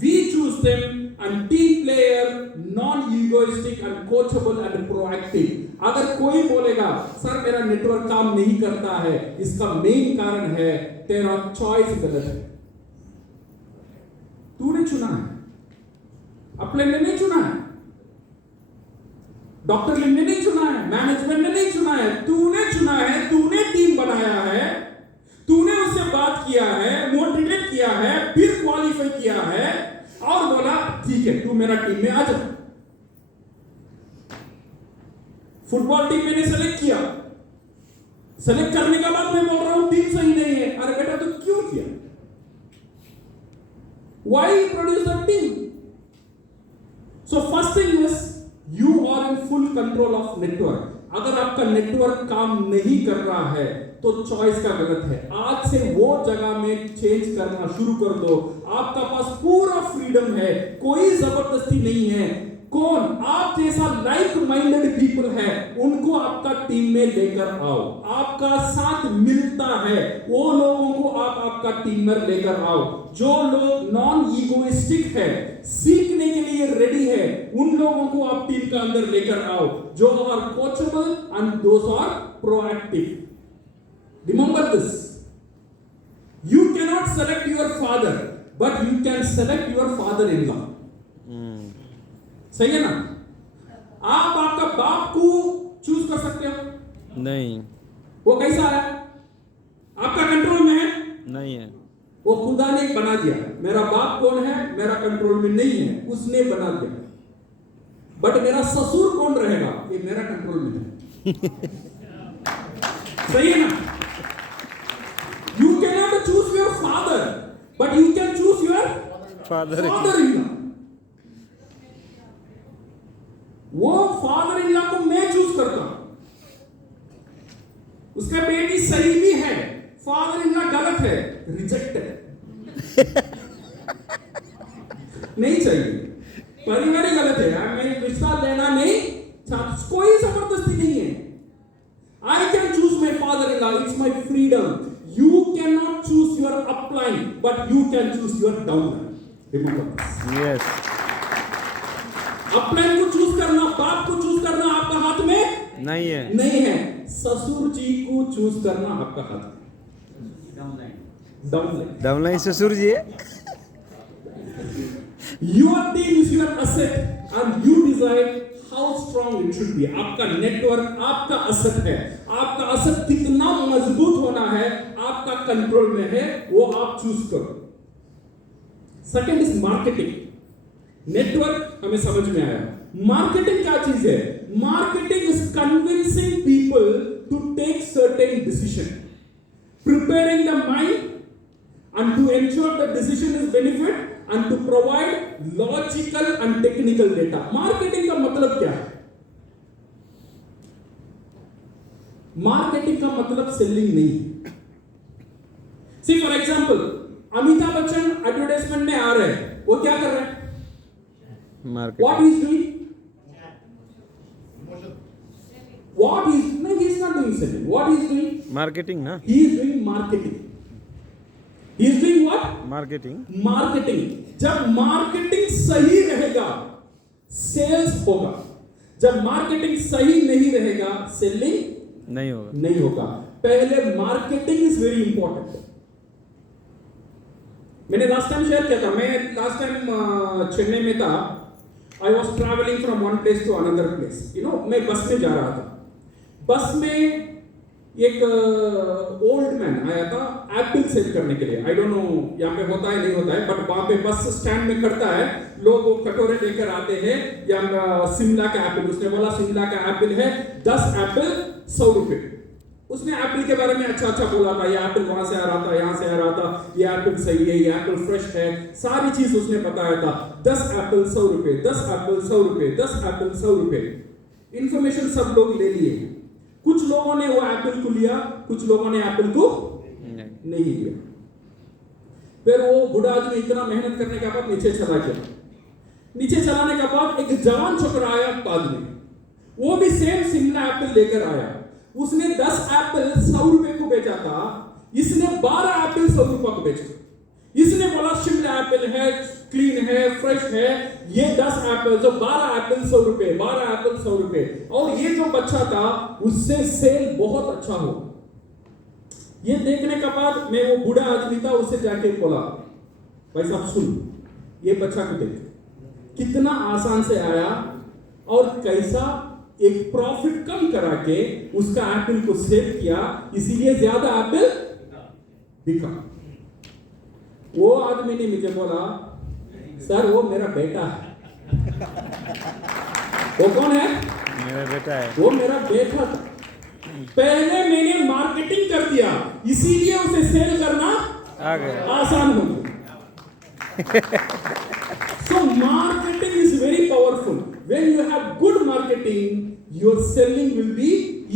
we choose them, and team player, non egoistic and coachable and proactive. अगर कोई बोलेगा sir मेरा network काम नहीं करता है, इसका मेन कारण है तेरा चॉइस गलत है। तूने चुना है, अपने ने नहीं चुना है, डॉक्टर लिन ने नहीं चुना है, मैनेजमेंट ने नहीं चुना है, तूने चुना है। तूने टीम बनाया है, तूने उससे बात किया है, मोटिवेट किया है, फिर क्वालिफाई किया है और बोला ठीक है तू मेरा टीम में आ जा। फुटबॉल टीम मैंने सेलेक्ट किया, सेलेक्ट करने के बाद मैं बोल रहा हूं टीम सही नहीं है। अरे बेटा तू क्यों किया? Why produce the team? So first thing is you are in full control of network. अगर आपका नेटवर्क काम नहीं कर रहा है तो चॉइस का गलत है। आज से वो जगह में चेंज करना शुरू कर दो। आपका पास पूरा फ्रीडम है, कोई जबरदस्ती नहीं है। कौन? आप जैसा लाइक माइंडेड पीपल है उनको आपका टीम में लेकर आओ। आपका साथ मिलता है वो लोगों को आप आपका टीम में लेकर आओ। जो लोग नॉन ईगोइस्टिक है, सीखने के लिए रेडी है, उन लोगों को आप टीम के अंदर लेकर आओ। जो are coachable and those are proactive. Remember this. You cannot select your father, but you can select your father-in-law. सही है ना? आप आपका बाप को चूज कर सकते हो? नहीं, वो कैसा है? आपका कंट्रोल में है? नहीं है। वो खुदा ने बना दिया। मेरा बाप कौन है? मेरा कंट्रोल में नहीं है, उसने बना दिया। बट मेरा ससुर कौन रहेगा? ये मेरा कंट्रोल में है। सही है ना? You cannot choose your father, but you can choose your father-in-law. वो father-in-law को मैं चूज करता हूं। उसका बेटी सही भी है, father-in-law गलत है, रिजेक्टेड। नहीं चाहिए, परिवार ही गलत है। मैं रिश्ता लेना नहीं, कोई जबरदस्ती नहीं है। I can choose my father-in-law, it's my freedom. You cannot choose your upline, but you can choose your downline. Remember this. Yes. Upline को चूज करना, बाप को चूज करना आपका हाथ में नहीं है। नहीं है। ससुर जी को चूज करना आपका हाथ में। डाउनलाइन। डाउनलाइन ससुर जी है। Your team is your asset and you decide how strong it should be. आपका नेटवर्क आपका asset है। आपका asset कितना मजबूत होना है आपका कंट्रोल में है, वो आप चूज करो। Second is marketing. नेटवर्क हमें समझ में आया। मार्केटिंग क्या चीज है? Marketing is convincing people to take certain decision, preparing the mind and to ensure the decision is benefit and to provide logical and technical data. Marketing का मतलब क्या है? मार्केटिंग का मतलब सेलिंग नहीं है। See for example, Amitabh Bachchan advertisement में आ रहे हैं, वो क्या कर रहे हैं? Marketing. What he is doing? What he is no, he is not doing selling. What he is doing? Marketing ना। He is doing marketing. He is doing what? Marketing. Marketing. जब मार्केटिंग सही रहेगा सेल्स होगा, जब marketing सही नहीं रहेगा selling नहीं होगा। नहीं होगा। पहले मार्केटिंग इज वेरी इंपॉर्टेंट। मैंने लास्ट टाइम शेयर किया था, मैं लास्ट टाइम चेन्नई में था। I was travelling from one place to another place, मैं बस में जा रहा था। बस में एक ओल्ड मैन आया था एप्पल सेल करने के लिए। आई डोंट नो यहाँ पे होता है नहीं होता है, बट वहां पे बस स्टैंड में खड़ता है, लोग वो कटोरे लेकर आते हैं या शिमला का एप्पल। उसने बोला शिमला का एप्पल है 10 एप्पल 100 रुपए। उसने एप्पल के बारे में अच्छा बोला था, ये एप्पल वहां से आ रहा था, यहाँ से आ रहा था, ये एप्पल सही है, ये एप्पल फ्रेश है, सारी चीज उसने बताया था। 10 एप्पल 100 रुपए, 10 एप्पल 100 रुपए, 10 एप्पल 100 रुपए। इंफॉर्मेशन सब लोग ले लिए। कुछ लोगों ने वो एप्पल को लिया, कुछ लोगों ने एप्पल को नहीं लिया। फिर वो बूढ़ा आदमी इतना मेहनत करने के बाद नीचे चला गया। नीचे चलाने के बाद एक जवान छोकरा आया बाद में, वो भी सेम शिमला एप्पल लेकर आया। उसने 10 एप्पल 100 रुपए को बेचा था, इसने 12 एप्पल 100 रुपए को बेचा। इसने बोला शिमला एप्पल है, क्लीन है, फ्रेश है, ये 10 एप्पल, जो 12 एप्पल 100 रुपए, 12 एप्पल 100 रुपए। और ये जो बच्चा था उससे सेल बहुत अच्छा हो। ये देखने के बाद मैं वो बूढ़ा आदमी था, उससे जाके बोला, भाई साहब सुन, ये बच्चा को देख कितना आसान से आया और कैसा एक प्रॉफिट कम करा के उसका एप्पल को सेल किया, इसीलिए ज्यादा एप्पल बिका। वो आदमी ने मुझे बोला, सर वो मेरा बेटा है। वो कौन है? मेरा बेटा है। वो मेरा बेटा था। पहले मैंने मार्केटिंग कर दिया, इसीलिए उसे सेल करना आ गया, आसान हो गया। So marketing is very powerful. When you have good marketing, your selling will be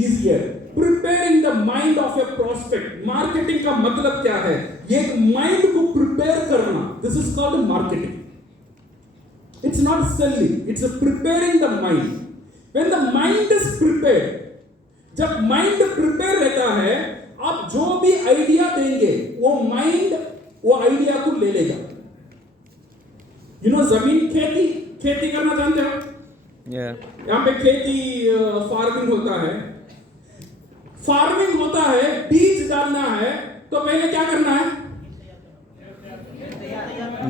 easier. Preparing the mind of your prospect. Marketing का मतलब क्या है? ये माइंड को प्रिपेयर करना. This is called marketing. It's not selling. It's preparing the mind. When the mind is prepared, जब mind prepare रहता है, आप जो भी आइडिया देंगे, वो माइंड वो आइडिया को ले लेगा। जमीन खेती करना जानते हो? यहाँ पे खेती फार्मिंग होता है। फार्मिंग होता है, बीज डालना है, तो पहले क्या करना है?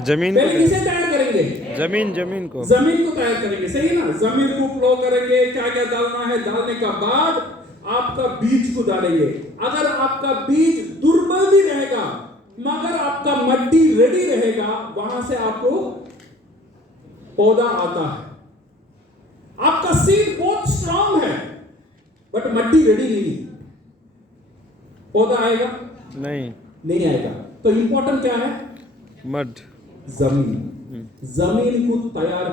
जमीन पहले किसे तैयार करेंगे? जमीन को तैयार करेंगे, सही है ना? जमीन को प्लो करेंगे, क्या क्या डालना है, डालने का बाद आपका बीज को डालेंगे। अगर आपका बीज दुर्बल भी रहेगा मगर आपका मट्टी रेडी रहेगा, वहां से आपको पौधा आता है। आपका सीड बहुत स्ट्रांग है बट मट्टी रेडी नहीं, पौधा आएगा नहीं आएगा। तो इंपॉर्टेंट क्या है? मड, जमीन को तैयार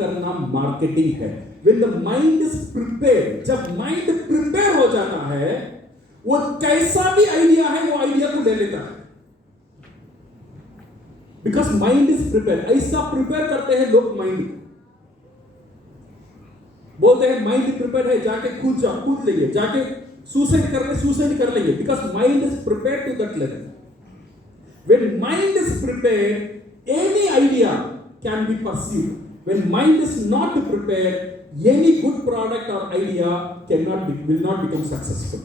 करना मार्केटिंग है। When the mind is prepared, जब माइंड प्रिपेयर हो जाता है, वो कैसा भी आइडिया है वो आइडिया को ले लेता है। Because mind is prepared. ऐसा प्रिपेयर करते हैं लोग माइंड, बोलते हैं माइंड प्रिपेयर है, जाके कूद लेंगे, जाके सुसाइड कर लेंगे। Because mind is prepared to that level. When mind is prepared, any idea can be pursued. When mind is not prepared, any good product or idea will not become successful.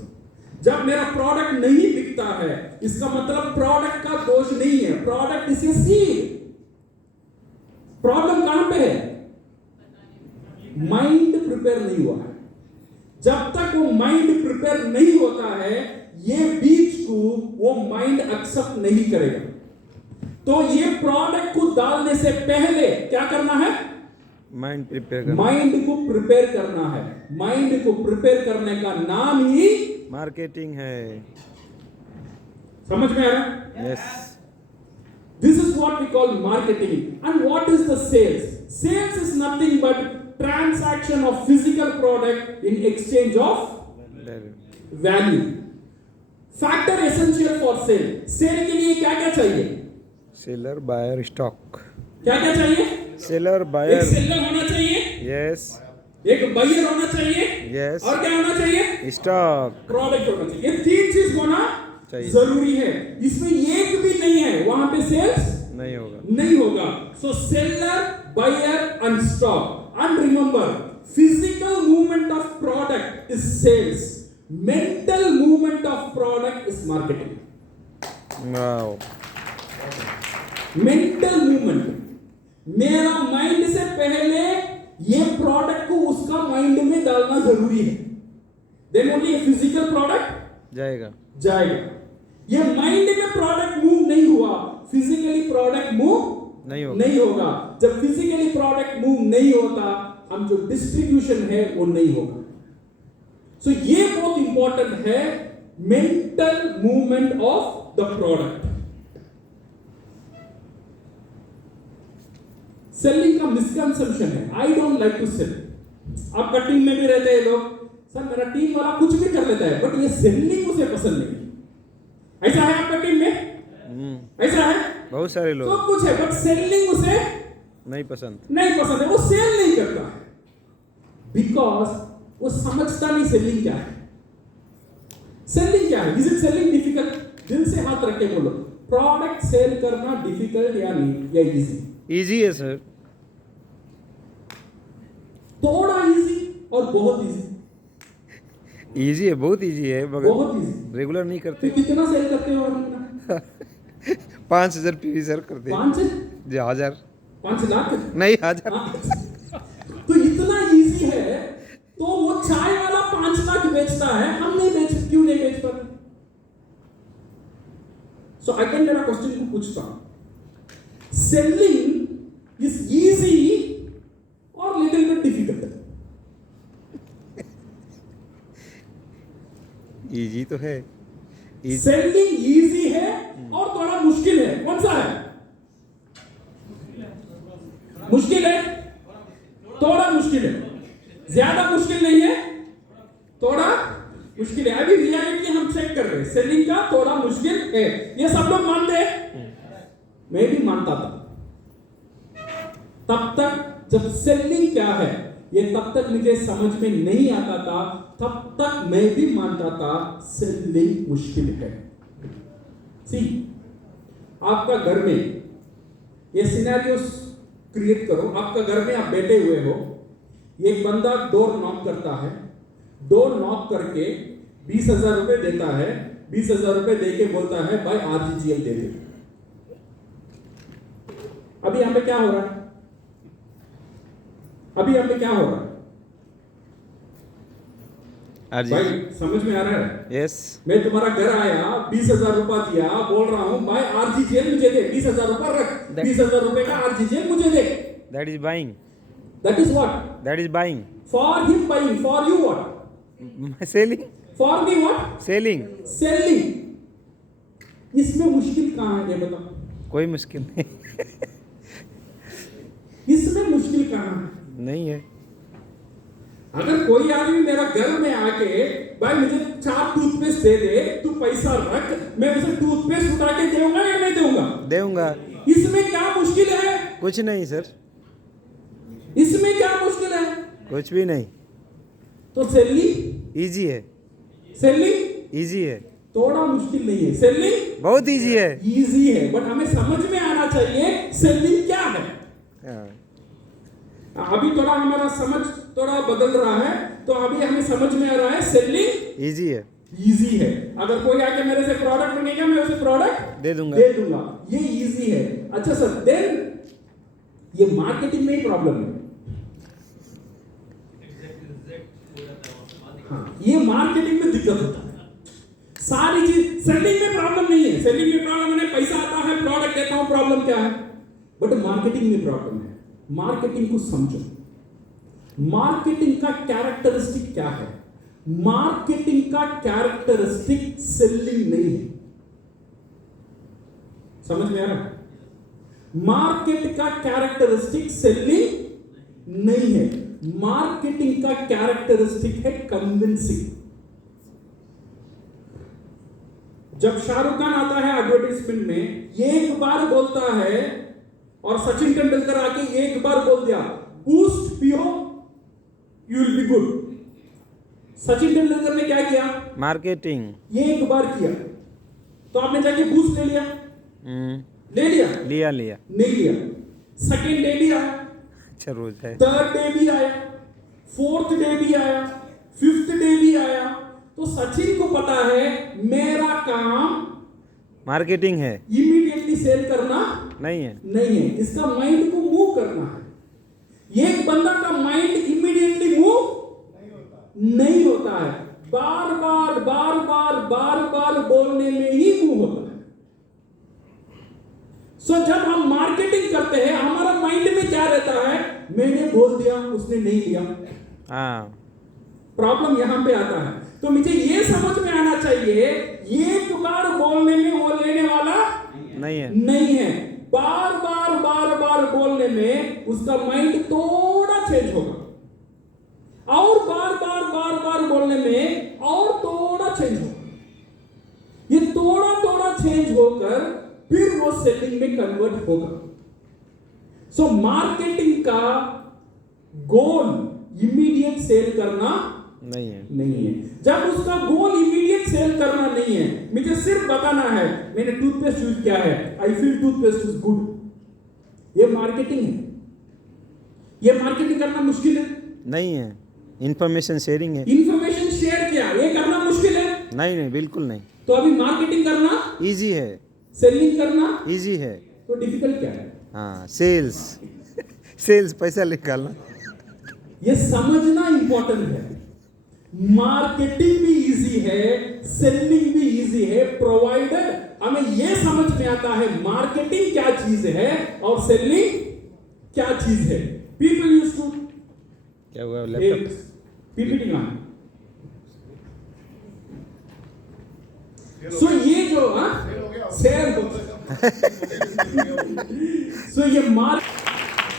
जब मेरा product नहीं बिकता है, इसका मतलब product का दोष नहीं है, product is a seed. Problem कहां पे है? माइंड प्रिपेयर नहीं हुआ है। जब तक वो माइंड प्रिपेयर नहीं होता है, ये बीज को वो माइंड एक्सेप्ट नहीं करेगा। तो ये प्रोडक्ट को डालने से पहले क्या करना है? माइंड प्रिपेयर करना, माइंड को प्रिपेयर करना है। माइंड को प्रिपेयर करने का नाम ही मार्केटिंग है। समझ में आ रहा है? Yes, This is what we call marketing. And what is the sales? Sales is nothing but transaction of physical product in exchange of value. Factor essential for sale. Sale के लिए क्या क्या चाहिए? Seller, buyer, stock. क्या क्या चाहिए? Seller, एक buyer, seller होना चाहिए, यस एक बायर होना चाहिए, यस, और क्या होना चाहिए? स्टॉक प्रोडक्ट होना चाहिए। ये तीन चीज होना चाहिए। जरूरी है। इसमें एक भी नहीं है, वहां पे सेल्स नहीं होगा। नहीं होगा। So seller, buyer and stock. And remember, physical movement of product is sales, mental movement of product is marketing. Wow, mental movement, मेरा माइंड से पहले ये प्रोडक्ट को उसका माइंड में डालना जरूरी है, देन ओनली ये फिजिकल प्रोडक्ट जाएगा। ये माइंड में प्रोडक्ट मूव नहीं हुआ, फिजिकली प्रोडक्ट मूव नहीं होगा। जब फिजिकली प्रोडक्ट मूव नहीं होता, हम जो डिस्ट्रीब्यूशन है वो नहीं होगा। सो ये बहुत इंपॉर्टेंट है, mental movement of the product. Selling का मिसकंसेप्शन है, I don't like to sell. आपका टीम में भी रहते हैं लोग, सर मेरा टीम वाला कुछ भी कर लेता है, बट ये सेलिंग उसे पसंद नहीं। ऐसा है आपका टीम में? ऐसा है? बहुत सारे लोग सब कुछ है, बट सेलिंग उसे नहीं पसंद है, वो सेल नहीं करता है, बिकॉज वो समझता नहीं सेलिंग क्या है। सेलिंग क्या है? Is it selling difficult? दिल से हाथ रख के बोलो, प्रोडक्ट सेल करना डिफिकल्ट या नहीं, या इजी? इजी है सर, थोड़ा इजी और बहुत इजी। इजी है, बहुत इजी है, मगर बहुत इजी। रेगुलर नहीं तो करते। कितना सेल करते हो आप? 5,000 पीवी सर करते। 1000 5 लाख नहीं, 1000। तो इतना इजी है, तो वो चाय वाला 5 लाख बेचता है, हम नहीं क्यों नहीं बेच पाते? सो अगेन मेरा क्वेश्चन को पूछता हूं, सेलिंग इज इजी और लिटिल बिट डिफिकल्ट? इजी तो है। सेलिंग इजी है और थोड़ा मुश्किल है, कौन सा है? मुश्किल है, थोड़ा मुश्किल है, ज्यादा मुश्किल नहीं है, थोड़ा मुश्किल है। अभी रियलिटी हम चेक कर रहे हैं, सेलिंग का थोड़ा मुश्किल है, ये सब लोग मानते हैं, मैं भी मानता था। तब तक जब सेलिंग क्या है ये तब तक मुझे समझ में नहीं आता था, तब तक मैं भी मानता था सेलिंग मुश्किल है। सी, आपका घर में ये सिनेरियोस क्रिएट करो, आपका घर में आप बैठे हुए हो, एक बंदा डोर नॉक करता है, डोर नॉक करके 20,000 रुपए देता है, 20,000 रुपए देके बोलता है भाई आरजीजीएल दे दे। अभी यहां पे क्या हो रहा है? अभी यहां पे क्या हो रहा है? भाई समझ में आ रहा है? यस, मैं तुम्हारा घर आया, 20,000 रुपया दिया, बोल रहा हूं भाई आरजीजीएल मुझे दे, 20,000 रुपया रख, 20,000 रुपए का आरजीजीएल मुझे दे। That is buying. That is what? That is buying. For him buying, for you what? Selling. For me what? Selling. Selling. इसमें मुश्किल कहां है ये बताओ? कोई मुश्किल नहीं। इसमें मुश्किल कहां है? नहीं है। अगर कोई आदमी मेरा घर में आके भाई मुझे 4 टूथपेस्ट दे दे, तू पैसा रख, मैं उसे टूथपेस्ट उठा के दूंगा या नहीं दूंगा? दूंगा। इसमें क्या मुश्किल है? कुछ नहीं सर, इसमें क्या मुश्किल है? कुछ भी नहीं। तो सेलिंग इजी है। सेलिंग इजी है, थोड़ा मुश्किल नहीं है, सेलिंग बहुत इजी है। इजी है, बट हमें समझ में आना चाहिए सेलिंग क्या है। अभी थोड़ा हमारा समझ थोड़ा बदल रहा है, तो अभी हमें समझ में आ रहा है सेलिंग इजी है। इजी है। अगर कोई आके मेरे से प्रोडक्ट मांगेगा मैं उसे प्रोडक्ट दे दूंगा। ये इजी है। अच्छा सर, देन ये मार्केटिंग में ही प्रॉब्लम है। हाँ, ये मार्केटिंग में दिक्कत होता है। सारी चीज सेलिंग में प्रॉब्लम नहीं है। सेलिंग में प्रॉब्लम है, पैसा आता है, प्रोडक्ट देता हूं, प्रॉब्लम क्या है? बट मार्केटिंग में प्रॉब्लम है। मार्केटिंग को समझो। मार्केटिंग का कैरेक्टरिस्टिक क्या है? मार्केटिंग का कैरेक्टरिस्टिक सेलिंग नहीं है। समझ में आ रहा? मार्केट का कैरेक्टरिस्टिक सेलिंग नहीं है। मार्केटिंग का कैरेक्टरिस्टिक है कन्विंसिंग। जब शाहरुख खान आता है एडवर्टाइजमेंट में, एक बार बोलता है और सचिन तेंदुलकर आके एक बार बोल दिया, बूस्ट पियो you will be good. Sachin Tendulkar ने क्या किया? मार्केटिंग एक बार किया तो आपने जाके बूस्ट ले लिया? ले लिया? लिया नहीं लिया। सेकेंड डे भी आया, अच्छा रोज है। थर्ड डे भी आया, फोर्थ डे भी आया, फिफ्थ डे भी आया। तो सचिन को पता है मेरा काम मार्केटिंग है, इमीडिएटली सेल करना नहीं है। नहीं है, इसका माइंड को मूव करना है। एक बंदा का माइंड इमीडिएटली मूव नहीं होता है, बार बार बोलने में ही मूव होता है। सो जब हम मार्केटिंग करते हैं, हमारा माइंड में क्या रहता है? मैंने बोल दिया, उसने नहीं लिया। हाँ, प्रॉब्लम यहां पे आता है। तो मुझे ये समझ में आना चाहिए, एक बार बोलने में वो लेने वाला नहीं है। बार बार बोलने में उसका माइंड थोड़ा चेंज होगा, और बार बोलने में और थोड़ा चेंज होगा। ये थोड़ा चेंज होकर फिर वो सेलिंग में कन्वर्ट होगा। सो मार्केटिंग का गोल इमीडिएट सेल करना नहीं है। जब उसका गोल इमीडिएट सेल करना नहीं है, मुझे सिर्फ बताना है मैंने टूथपेस्ट यूज किया है, I feel toothpaste is good, ये मार्केटिंग है। ये मार्केटिंग करना मुश्किल है? नहीं है। इंफॉर्मेशन शेयरिंग है। इंफॉर्मेशन शेयर किया, ये करना मुश्किल है? नहीं, बिल्कुल नहीं। तो अभी मार्केटिंग करना इजी है, सेलिंग करना इजी है। तो डिफिकल्ट क्या है? हाँ, सेल्स पैसा निकालना। ये समझना इंपॉर्टेंट है। मार्केटिंग भी इजी है, सेलिंग भी इजी है, प्रोवाइडेड हमें ये समझ में आता है मार्केटिंग क्या चीज है और सेलिंग क्या चीज है। पीपल यूज्ड टू क्या हुआ लैपटॉप? पीपीटी में। सो ये जो सेल सो ये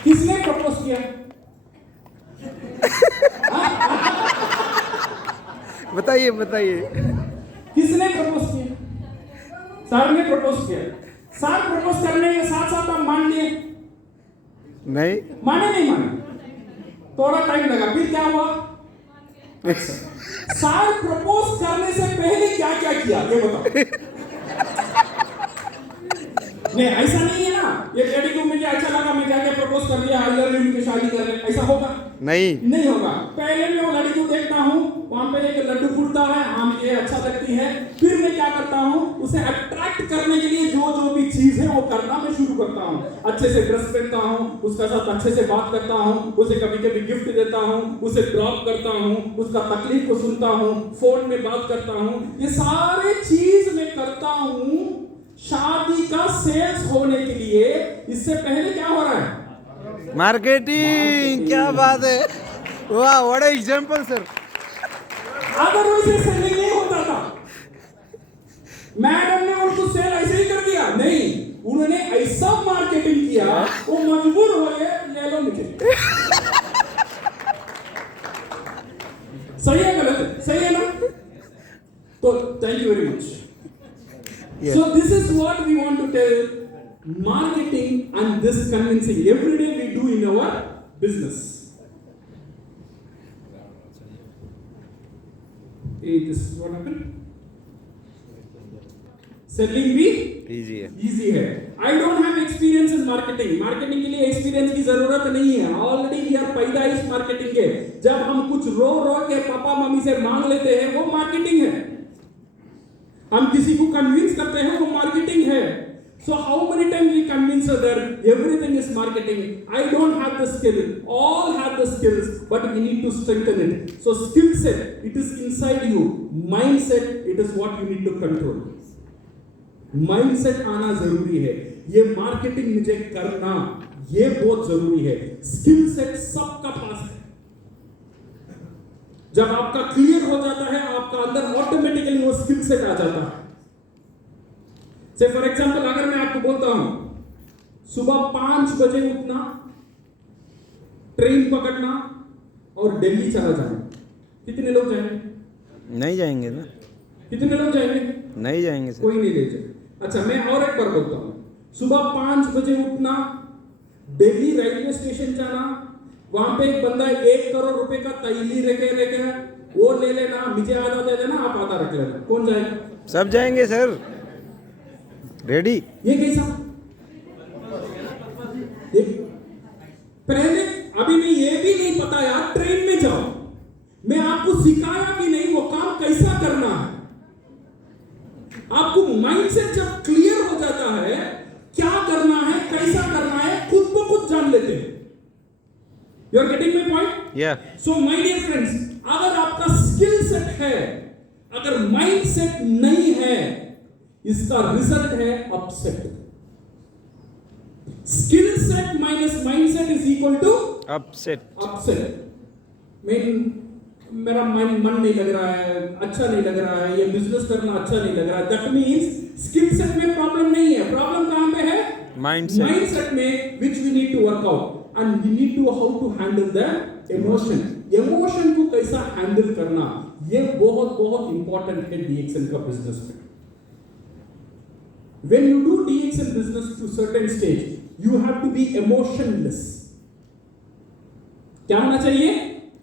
किसने प्रपोज किया? बताइए किसने प्रपोज किया? सर ने प्रपोज किया। सर प्रपोज करने के साथ साथ आप मान लिए? नहीं माने, थोड़ा टाइम लगा। फिर क्या हुआ? सर प्रपोज करने से पहले क्या किया ये बताओ। नहीं, ऐसा नहीं है ना, ये लड़की को मुझे अच्छा लगा, मैं जाके प्रपोज कर दिया, आई लव यू, मुझे शादी कर ले, ऐसा होगा? नहीं होगा। पहले मैं वो लड़की को देखता हूँ, वहां पे एक लड्डू फूटता है, हाँ मुझे अच्छा लगती है, फिर मैं क्या करता हूँ, उसे अट्रैक्ट करने के लिए जो भी चीज है वो करना मैं शुरू करता हूँ। अच्छे से ड्रेस पहनता हूँ, उसका साथ अच्छे से बात करता हूँ, उसे कभी कभी गिफ्ट देता हूँ, उसे ड्रॉप करता हूँ, उसका तकलीफ को सुनता हूँ, फोन में बात करता हूँ। ये सारे चीज मैं करता हूँ शादी का सेल्स होने के लिए। इससे पहले क्या हो रहा है? मार्केटिंग। क्या बात है, वाह, what example sir. Otherwise selling नहीं होता था। मैडम ने उनको सेल ऐसे ही कर दिया? नहीं, उन्होंने ऐसा मार्केटिंग किया, वो मजबूर हो गए, ले लो मुझे। सही है गलत है? सही है ना? तो thank you very much. So this is what we want to tell, marketing and this convincing every day we do in our business. Hey, this is what happened. Selling भी easy है। I don't have experience in marketing. Marketing के लिए experience की जरूरत नहीं है। Already we are पैदाइश marketing के। जब हम कुछ रो के पापा मम्मी से मांग लेते हैं, वो marketing है। हम किसी को कन्विंस करते हैं, वो मार्केटिंग है. So how many times we convince other everything is marketing? I don't have the skill. All have the skills, but we need to strengthen it. So skill set, it is inside you. Mindset, it is what you need to control. Mindset आना जरूरी है. ये marketing मुझे करना, ये बहुत जरूरी है. स्किल सेट सबका पास है. जब आपका क्लियर हो जाता है, आपका अंदर ऑटोमेटिकली वो स्किल सेट आ जाता है. से फॉर एग्जाम्पल अगर मैं आपको बोलता हूं सुबह 5 बजे उठना, ट्रेन पकड़ना और दिल्ली चला जाना, कितने लोग जाएंगे? नहीं जाएंगे ना. कितने लोग जाएंगे? नहीं जाएंगे सर. कोई नहीं ले जाए. अच्छा, मैं और एक बार बोलता हूं, सुबह 5 बजे उठना, दिल्ली रेलवे स्टेशन जाना, वहां पे एक बंदा 1 करोड़ रुपए का तैली रखे वो ले लेना, मुझे आधा दे देना, आप आधा रख लेना. कौन जाएगा? सब जाएंगे सर. रेडी. ये कैसा? ये पहले अभी मैं ये भी नहीं पता यार, ट्रेन में जाओ, मैं आपको सिखाया भी नहीं वो काम कैसा करना है. आपको माइंडसेट जब क्लियर हो जाता है, क्या करना है, कैसा करना है, खुद को खुद जान लेते हैं. You are getting my point? Yeah. So my dear friends, अगर आपका स्किल सेट है, अगर माइंडसेट नहीं है, इसका रिजल्ट है upset. Skill set minus mindset is equal to upset. मेरा मन नहीं लग रहा है, अच्छा नहीं लग रहा है, ये बिजनेस करना अच्छा नहीं लग रहा है. दैट मींस स्किल सेट में प्रॉब्लम नहीं है. प्रॉब्लम कहां पे है? माइंडसेट में, which we need to work out. And we need to how to handle the emotion. Emotion को कैसा हैंडल करना, ये बहुत बहुत इंपॉर्टेंट है डीएक्सएल का बिजनेस में. When you do DXL business to certain stage, you have to be emotionless. क्या होना चाहिए?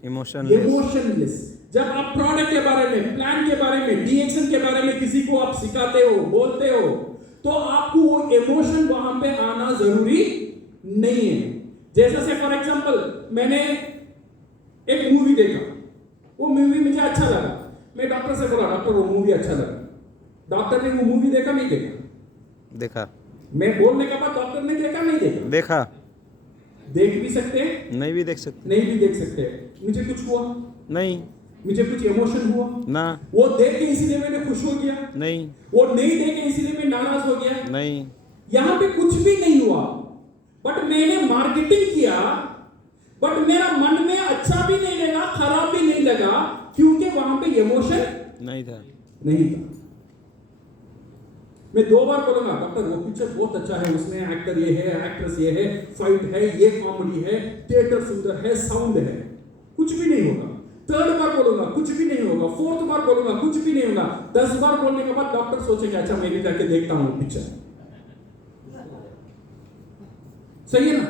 Emotionless. जब आप प्रोडक्ट के बारे में, प्लान के बारे में, DXL के बारे में किसी को आप सिखाते हो, बोलते हो, तो आपको वो इमोशन वहां पे आना जरूरी नहीं है. जैसा से फॉर एग्जांपल मैंने एक मूवी देखा, वो मूवी मुझे अच्छा लगा, मैं डॉक्टर से बोला डॉक्टर वो मूवी अच्छा लगा. डॉक्टर ने वो मूवी देखा नहीं देखा? देखा. मैं बोलने के बाद डॉक्टर ने देखा नहीं देखा? देखा. देख भी सकते हैं, नहीं भी देख सकते. नहीं भी देख सकते हैं. मुझे कुछ हुआ नहीं. मुझे कुछ इमोशन हुआ ना. वो देख के इसीलिए मैंने खुश हो गया नहीं. वो नहीं देखे इसलिए मैं नाराज हो गया नहीं. यहां पे कुछ भी नहीं हुआ, बट मैंने मार्केटिंग किया, बट मेरा मन में अच्छा भी नहीं लगा, खराब भी नहीं लगा, क्योंकि वहां पे इमोशन नहीं था. मैं 2 बार बोलूंगा डॉक्टर वो पिक्चर बहुत अच्छा है, उसमें एक्टर ये है, एक्ट्रेस ये है, फाइट है, ये कॉमेडी है, थिएटर सुंदर है, साउंड है, कुछ भी नहीं होगा. 3rd बार बोलूंगा कुछ भी नहीं होगा. 4th बार बोलूंगा कुछ भी नहीं होगा. 10 बार बोलने के बाद डॉक्टर सोचेगा अच्छा मैं भी जाके देखता हूं पिक्चर. सही है ना?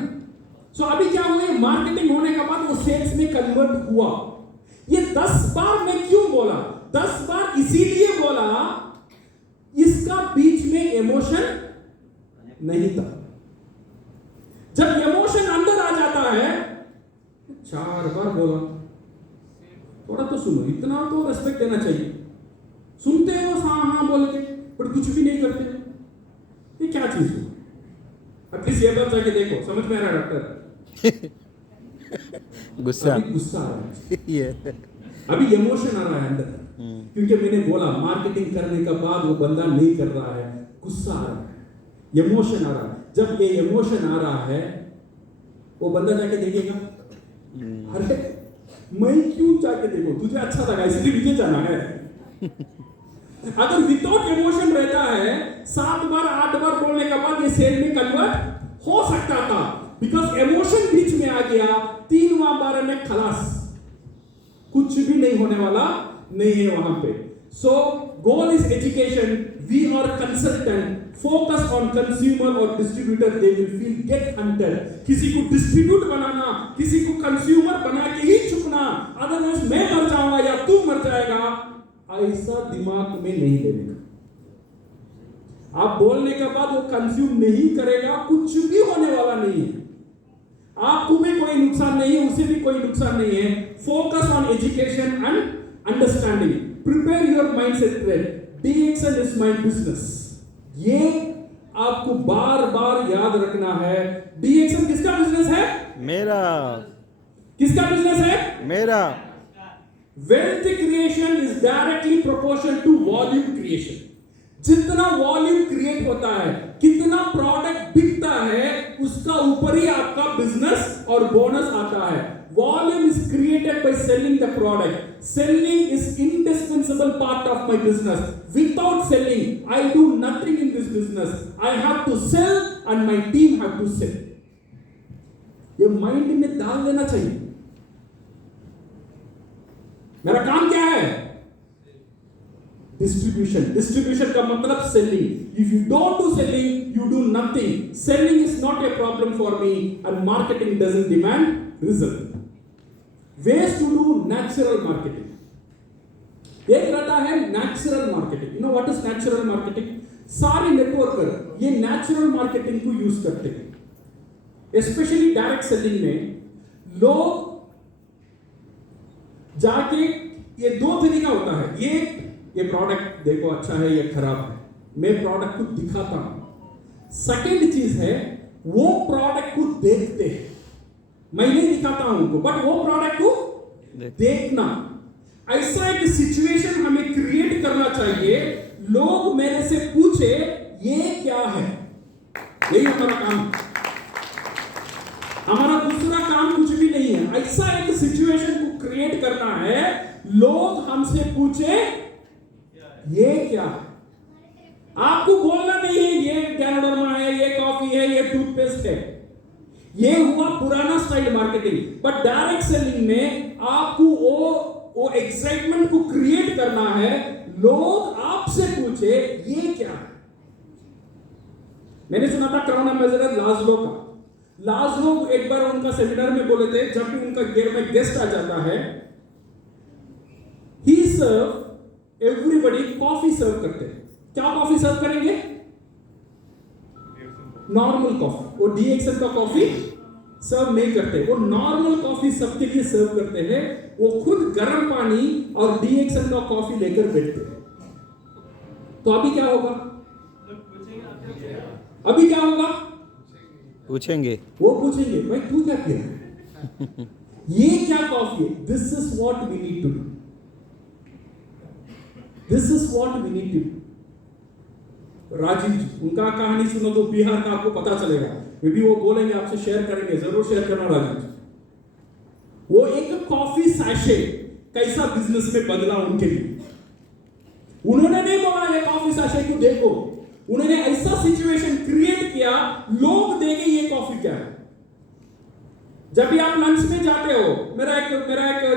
सो अभी क्या हुआ, मार्केटिंग होने के बाद वो सेल्स में कन्वर्ट हुआ. ये 10 बार मैं क्यों बोला? 10 बार इसीलिए बोला, इसका बीच में इमोशन नहीं था. जब इमोशन अंदर आ जाता है, 4 बार बोला, थोड़ा तो सुनो, इतना तो रेस्पेक्ट देना चाहिए. सुनते हो हाँ बोल के, पर कुछ भी नहीं करते. ये क्या चीज है? एटलीस्ट ये बात जाके देखो, समझ में आ रहा है डॉक्टर? गुस्सा आ रहा है. ये अभी इमोशन आ रहा है अंदर, क्योंकि मैंने बोला मार्केटिंग करने के बाद वो बंदा नहीं कर रहा है, गुस्सा आ रहा है, इमोशन आ रहा है. जब ये इमोशन आ रहा है, वो बंदा जाके देखेगा, अरे मैं क्यों जाके देखूं, तुझे अच्छा लगा इसलिए मुझे जाना है. अगर विदाउट इमोशन रहता है, 7 बार 8 बार बोलने के बाद ये सेल में कन्वर्ट हो सकता था, बिकॉज इमोशन बीच में आ गया. 3वां बार में खलास, कुछ भी नहीं होने वाला नहीं है वहां पे. So goal is education. We are consultant, focus on consumer और distributor, they will feel get hunted. किसी को डिस्ट्रीब्यूट बनाना, किसी को कंज्यूमर बना के ही छुपना, अदरवाइज मैं मर जाऊंगा या तू मर जाएगा, ऐसा दिमाग में नहीं लेने का. आप बोलने के बाद वो कंज्यूम नहीं करेगा, कुछ भी होने वाला नहीं है. आपको भी कोई नुकसान नहीं है, उसे भी कोई नुकसान नहीं है. Focus on education and understanding. Prepare your mindset. DXN is my business. ये आपको बार बार याद रखना है। DXN किसका बिजनेस है? मेरा किसका बिजनेस है? मेरा wealth creation is directly proportional to volume creation. जितना वॉल्यूम क्रिएट होता है, कितना प्रोडक्ट बिकता है, उसका ऊपर ही आपका बिजनेस और बोनस आता है। Volume is created by selling the product. Selling is indispensable part of my business. Without selling I do nothing in this business. I have to sell and my team have to sell. ये mind में डाल देना चाहिए। मेरा काम क्या है? Distribution. Distribution का मतलब selling. If you don't do selling, you do nothing. Selling is not a problem for me and marketing doesn't demand result. Ways to do natural marketing. एक रहता है natural marketing. You know what is natural marketing? सारे networker ये natural marketing को use करते हैं। Specially direct selling में लोग जाके, ये दो तरीका होता है। ये प्रोडक्ट देखो अच्छा है या खराब है, मैं प्रोडक्ट को दिखाता हूं। सेकेंड चीज है वो प्रोडक्ट को देखते हैं। मैं नहीं दिखाता हूं उनको, बट वो प्रोडक्ट को देखना। ऐसा एक सिचुएशन हमें क्रिएट करना चाहिए, लोग मेरे से पूछे ये क्या है। यही हमारा काम है। हमारा दूसरा काम कुछ भी नहीं है। ऐसा एक सिचुएशन को क्रिएट करना है, लोग हमसे पूछे ये क्या है। आपको बोलना नहीं है ये गैनोडर्मा है, ये कॉफी है, ये टूथपेस्ट है। ये हुआ पुराना style marketing. But direct selling में आपको वो एक्साइटमेंट को क्रिएट करना है, लोग आपसे पूछे ये क्या है। मैंने सुना था कोरोना मेजर लाज़लो का। लाज़लो एक बार उनका सेमिनार में बोले थे, जब भी उनका गेयर में गेस्ट आ जाता है, ही सर्व एवरीबॉडी कॉफी सर्व करते हैं। क्या कॉफी सर्व करेंगे? Normal coffee. वो DXN का कॉफी सर्व नहीं करते, वो नॉर्मल कॉफी सबके लिए सर्व करते हैं। वो खुद गर्म पानी और DXN का कॉफी लेकर बैठते हैं। तो अभी क्या होगा? अभी क्या होगा? पूछेंगे। वो पूछेंगे भाई तू क्या किया? ये क्या कॉफी है? This is what we need to do. This is what we need to do. Rajiv ji, उनका कहानी सुनो तो बिहार का आपको पता चलेगा। मे भी वो बोलेंगे, आपसे शेयर करेंगे, जरूर शेयर करना राजीव जी। वो एक कॉफी सैशे कैसा बिजनेस में बदला उनके लिए। उन्होंने नहीं बोला ये कॉफी सैशे को देखो, उन्होंने ऐसा सिचुएशन क्रिएट किया, लोग देखे ये कॉफी क्या है। जब भी आप लंच में जाते हो, मेरा एक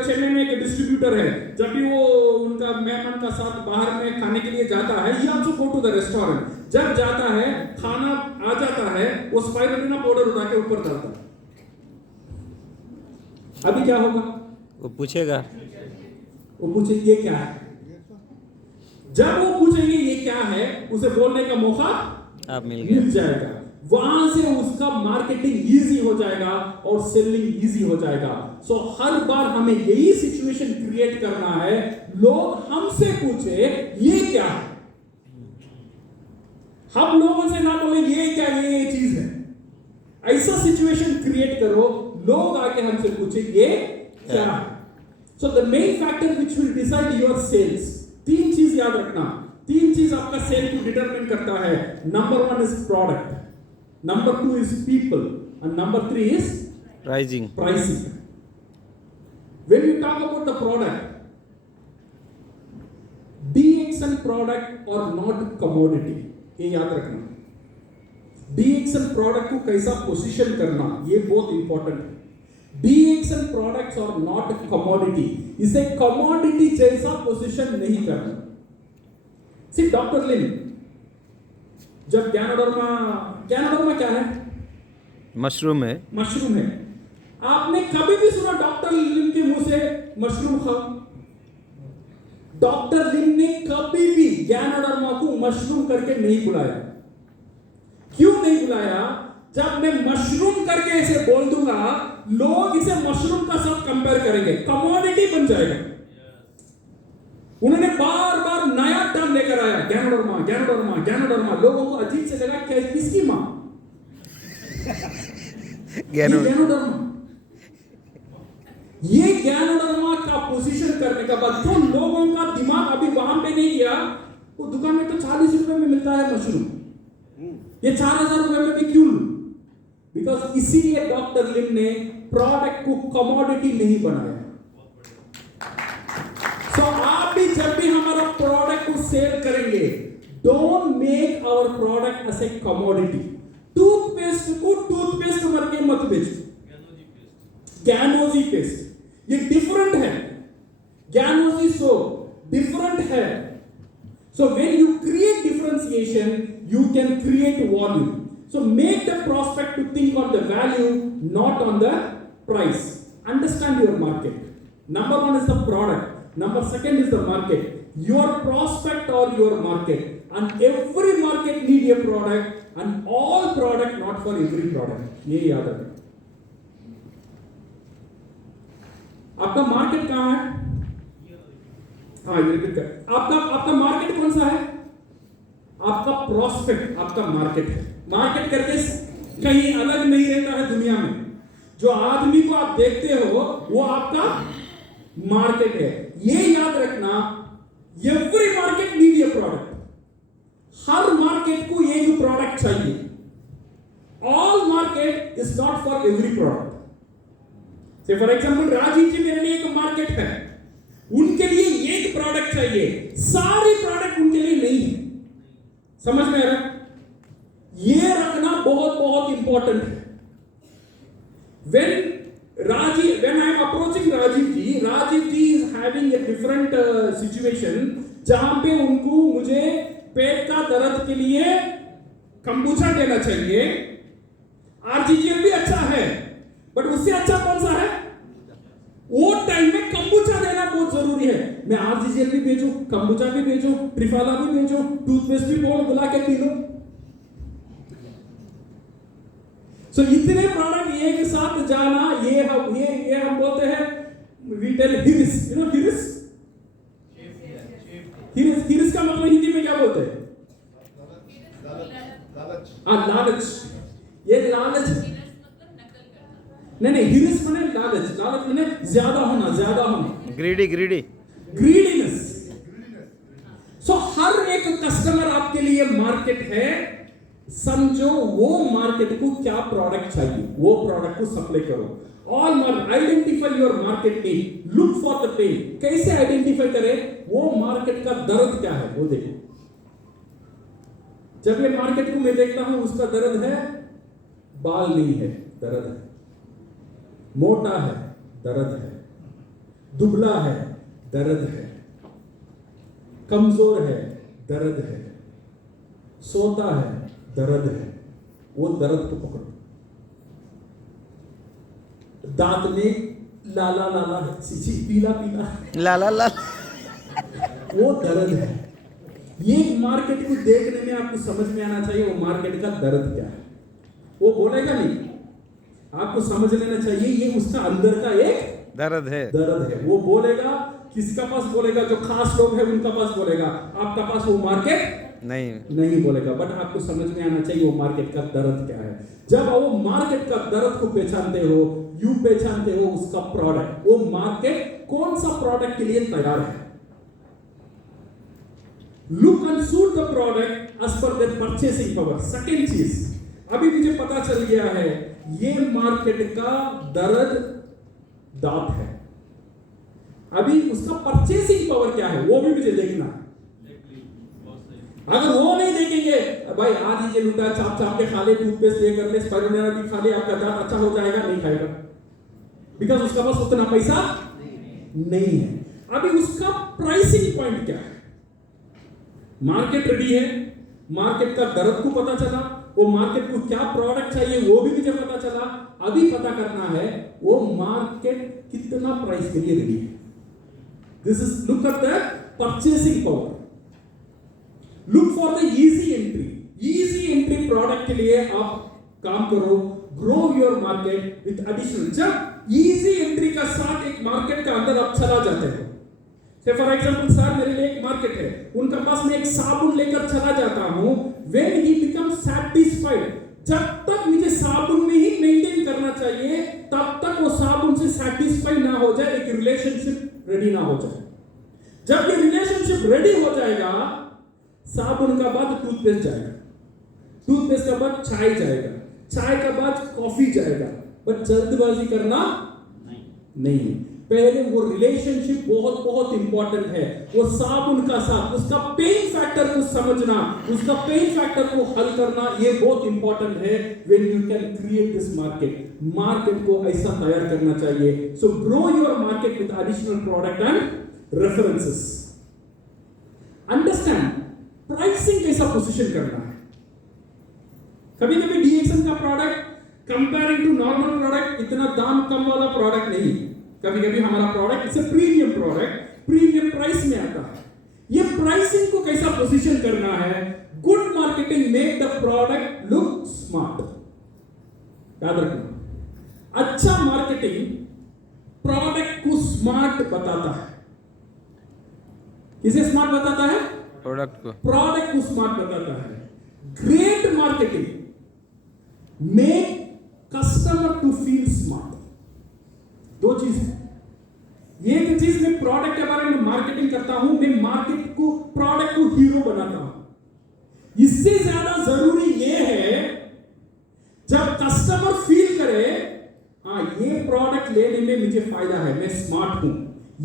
चेन्नई में एक डिस्ट्रीब्यूटर है, जब भी वो उनका मेहमान का साथ बाहर में खाने के लिए जाता है, he also go to the restaurant. जब जाता है, खाना आ जाता है, वो स्पाइरुलिना पाउडर उठा के ऊपर डालता है। अभी क्या होगा? वो पूछेगा, वो पूछेंगे ये क्या है। जब वो पूछेंगे ये क्या है, उसे बोलने का मौका आप मिल जाएगा। वहां से उसका मार्केटिंग इजी हो जाएगा और सेलिंग इजी हो जाएगा। सो हर बार हमें यही सिचुएशन क्रिएट करना है, लोग हमसे पूछे ये क्या है। हम लोगों से ना बोले ये क्या, ये चीज है। ऐसा सिचुएशन क्रिएट करो, लोग आके हमसे पूछे ये क्या है। So the main factor which will decide your sales, तीन चीज याद रखना। तीन चीज आपका सेल को डिटरमिन करता है। Number 1 is product, number 2 is people, and number 3 is pricing. When you talk about the product, DXN product or not commodity, ये याद रखना। DXN product को कैसा पोजीशन करना, ये बहुत इंपॉर्टेंट है। DXN products are not commodity, इसे commodity जैसा पोजीशन नहीं करना। See डॉक्टर लिन, जब गैनोडर्मा क्या है? मशरूम है। मशरूम है। आपने कभी भी सुना डॉक्टर लिन के मुंह से मशरूम खाओ? डॉक्टर लिन ने कभी भी गैनोडर्मा को मशरूम करके नहीं बुलाया। क्यों नहीं बुलाया? जब मैं मशरूम करके इसे बोल दूंगा, लोग इसे मशरूम का साथ कंपेयर करेंगे, कमोडिटी बन जाएगा। उन्होंने बार बार नया नाम लेकर आया, गैनोडर्मा गैनोडर्मा गैनोडर्मा। लोगों को अजीब से लगा क्या किसकी माँ? गैनोडर्मा। ये गैनोडर्मा का पोजीशन करने का बाद तो लोगों का दिमाग अभी वहां पे नहीं गया, वो दुकान में तो 40 रुपए में मिलता है मशरूम, ये 4000 रुपए में भी क्यों लूं? बिकॉज इसीलिए डॉक्टर लिम ने प्रोडक्ट को कमोडिटी नहीं बनाया। सो आप भी जब भी हमारा प्रोडक्ट को सेल करेंगे, don't make our product as a commodity. Toothpaste को टूथपेस्ट करके मत बेचो। गैनोजी पेस्ट ये डिफरेंट है, गैनोजी सोप डिफरेंट है। So when you create differentiation, you can create volume. So make the prospect to think on the value, not on the price. Understand your market. Number one is the product. Number second is the market. Your prospect or your market. And every market need a product, and all product not for every product. ये याद रखें। आपका market कहाँ है? हाँ, ये repeat कर। आपका मार्केट कौन सा है? आपका प्रोस्पेक्ट आपका मार्केट है। मार्केट करके कहीं अलग नहीं रहता है दुनिया में। जो आदमी को आप देखते हो वो आपका मार्केट है। ये याद रखना, every market need a product. Her market को एक प्रोडक्ट चाहिए। All market is not for every product. से फॉर एग्जांपल राजीव जी मेरे लिए एक मार्केट है, उनके लिए एक प्रोडक्ट चाहिए, सारी प्रोडक्ट उनके लिए नहीं है। समझ में आ रहा? ये रखना बहुत बहुत इंपॉर्टेंट है। when I am approaching Rajiv ji is having a different situation, जहां पे उनको मुझे पेट का दर्द के लिए कंबूचा देना चाहिए। आरजीजीएल भी अच्छा है, बट उससे अच्छा कौन सा है? वो टाइम में कंबूचा देना बहुत जरूरी है। मैं आरजीजीएल भी भेजूं, कंबूचा भी भेजूं, ट्रिफाला भी भेजूं, टूथपेस्ट भी बोल बुला के पी लो। सो इतने प्रोडक्ट एक साथ जाना, ये हम बोलते हैं, वी टेल हिरिस, यू नो हिरिस का मतलब हिंदी में क्या बोलते हैं? लालच। ये लालच नहीं, हिरिस माने लालच माने ज्यादा होना। ग्रीडीनेस। सो हर एक कस्टमर आपके लिए मार्केट है। समझो वो मार्केट को क्या प्रोडक्ट चाहिए, वो प्रोडक्ट को सप्लाई करो। All market, identify your market need, look for the pain. कैसे आइडेंटिफाई करें? वो मार्केट का दर्द क्या है वो देखो। जब ये मार्केट को मैं देखता हूं, उसका दर्द है बाल नहीं है, दर्द है। मोटा है, दर्द है। दुबला है, दर्द है। कमजोर है, दर्द है। सोता है, दर्द है। वो दर्द को पकड़ो। दांत में लाला है, पीला लाला वो दर्द है। ये मार्केट को देखने में आपको समझ में आना चाहिए वो मार्केट का दर्द क्या है। वो बोलेगा नहीं, आपको समझ लेना चाहिए ये उसका अंदर का एक दर्द है। वो बोलेगा, किसका पास बोलेगा? जो खास लोग हैं उनका पास बोलेगा। आपका पास वो मार्केट नहीं बोलेगा। बट आपको समझ में आना चाहिए वो मार्केट का दर्द क्या है। जब वो मार्केट का दर्द को पहचानते हो, यू पहचानते हो उसका प्रोडक्ट। वो मार्केट कौन सा प्रोडक्ट के लिए तैयार है। Look and suit the product as per their purchasing power. Second चीज, अभी मुझे पता चल गया है ये मार्केट का दर्द दांत है। अभी उसका परचेसिंग पावर क्या है वो भी मुझे देखना है। अगर वो नहीं देखेंगे, भाई आज ये लुटा चाप के खा ले, टूथपेस्ट ये कर ले, स्पाइरुलिना भी खा ले, आपका दांत अच्छा हो जाएगा, नहीं खाएगा। बिकॉज उसका पास उतना पैसा नहीं है। अभी उसका प्राइसिंग पॉइंट क्या है? मार्केट रेडी है, मार्केट का दर्द को पता चला, वो मार्केट को क्या प्रोडक्ट चाहिए वो भी मुझे पता चला। अभी पता करना है वो मार्केट कितना प्राइस के लिए रेडी है। This is look at the purchasing power. Look for the easy entry product के लिए आप काम करो। Grow your market with additional. जब इजी एंट्री का साथ एक मार्केट का अंदर आप चला जाते हो, से फॉर एग्जांपल सर मेरे लिए एक मार्केट है, उनका पास मैं एक साबुन लेकर चला जाता हूं, व्हेन ही बिकम सैटिस्फाइड, जब तक मुझे साबुन में ही मेंटेन करना चाहिए तब तक वो साबुन से सैटिस्फाई ना हो जाए, एक रिलेशनशिप रेडी ना हो जाए। जब ये रिलेशनशिप रेडी हो जाएगा, साबुन का बाद टूथपेस्ट जाएगा, टूथपेस्ट का बाद चाय जाएगा, चाय का बाद कॉफी जाएगा, बट जल्दबाजी करना नहीं। पहले वो रिलेशनशिप बहुत बहुत इंपॉर्टेंट है। वो साबुन का साथ उसका पेन फैक्टर को समझना, उसका पेन फैक्टर को हल करना, ये बहुत इंपॉर्टेंट है। When you can create this market, market को ऐसा तैयार करना चाहिए। So grow your market with additional product and references. Understand pricing कैसा पोजीशन करना है। कभी कभी डीएक्सन का product comparing to normal product इतना दाम कम वाला प्रोडक्ट नहीं, कभी कभी हमारा product it's a premium product, premium price में आता है। ये प्राइसिंग को कैसा पोजीशन करना है। Good marketing make the product look smart. याद रखना, अच्छा मार्केटिंग प्रोडक्ट को स्मार्ट बताता है। किसे स्मार्ट बताता है? प्रोडक्ट को, प्रोडक्ट को स्मार्ट बताता है। Great marketing make customer to feel smart. दो चीज है। एक चीज मैं प्रोडक्ट के बारे में मार्केटिंग करता हूं, मैं मार्केट को प्रोडक्ट को हीरो बनाता हूं। इससे ज्यादा जरूरी यह है जब कस्टमर फील करे हाँ ये प्रोडक्ट लेने में मुझे फायदा है, मैं स्मार्ट हूं,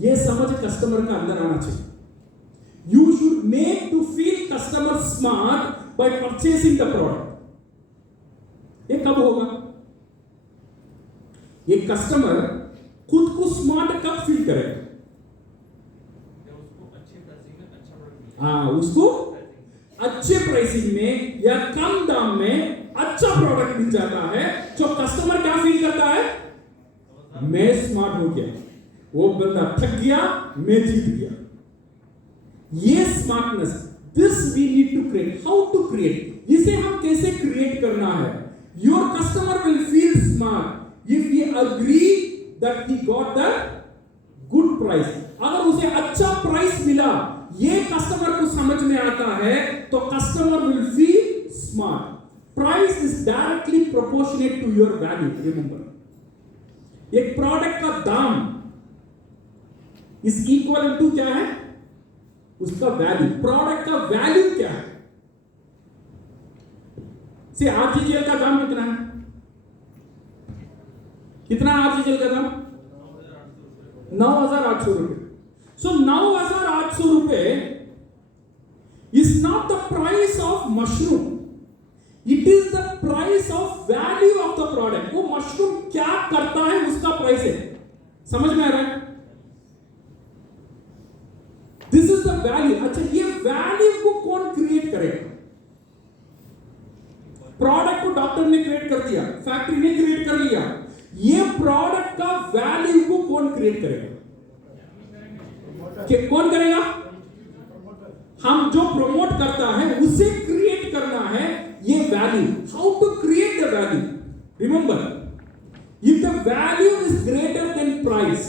ये समझ कस्टमर का अंदर आना चाहिए। You should make to feel customer smart by purchasing the product. ये कब होगा? ये कस्टमर खुद को स्मार्ट कब फील करेगा? उसको अच्छे प्राइसिंग में या कम दाम में अच्छा प्रोडक्ट मिल जाता है, जो कस्टमर क्या फील करता है? मैं स्मार्ट हो गया, वो बंदा थक गया, मैं जीत गया। ये smartness, this we need to create. How to create? इसे हम कैसे क्रिएट करना है? Your customer will feel smart if he agree that he got the good price। अगर उसे अच्छा प्राइस मिला, ये कस्टमर को समझ में आता है, तो customer will feel smart. Price is directly proportionate to your value. Remember, एक प्रोडक्ट का दाम इज इक्वल टू क्या है? उसका वैल्यू। प्रोडक्ट का वैल्यू क्या है? से आरजीएल का दाम कितना है? कितना आरजीएल का दाम? 9,800 रुपए। सो 9,800 रुपए is not the price of mushroom, it is the price of value of the product. वो मशरूम क्या करता है उसका प्राइस है। समझ में आ रहा है? This is the value. अच्छा, ये वैल्यू को कौन क्रिएट करेगा? प्रोडक्ट को डॉक्टर ने क्रिएट कर दिया, फैक्ट्री ने क्रिएट कर लिया, ये प्रोडक्ट का वैल्यू को कौन क्रिएट करेगा? कौन करेगा? हम जो प्रमोट करता है उसे क्रिएट करना है ये value. How to create the value? Remember, if the value is greater than price,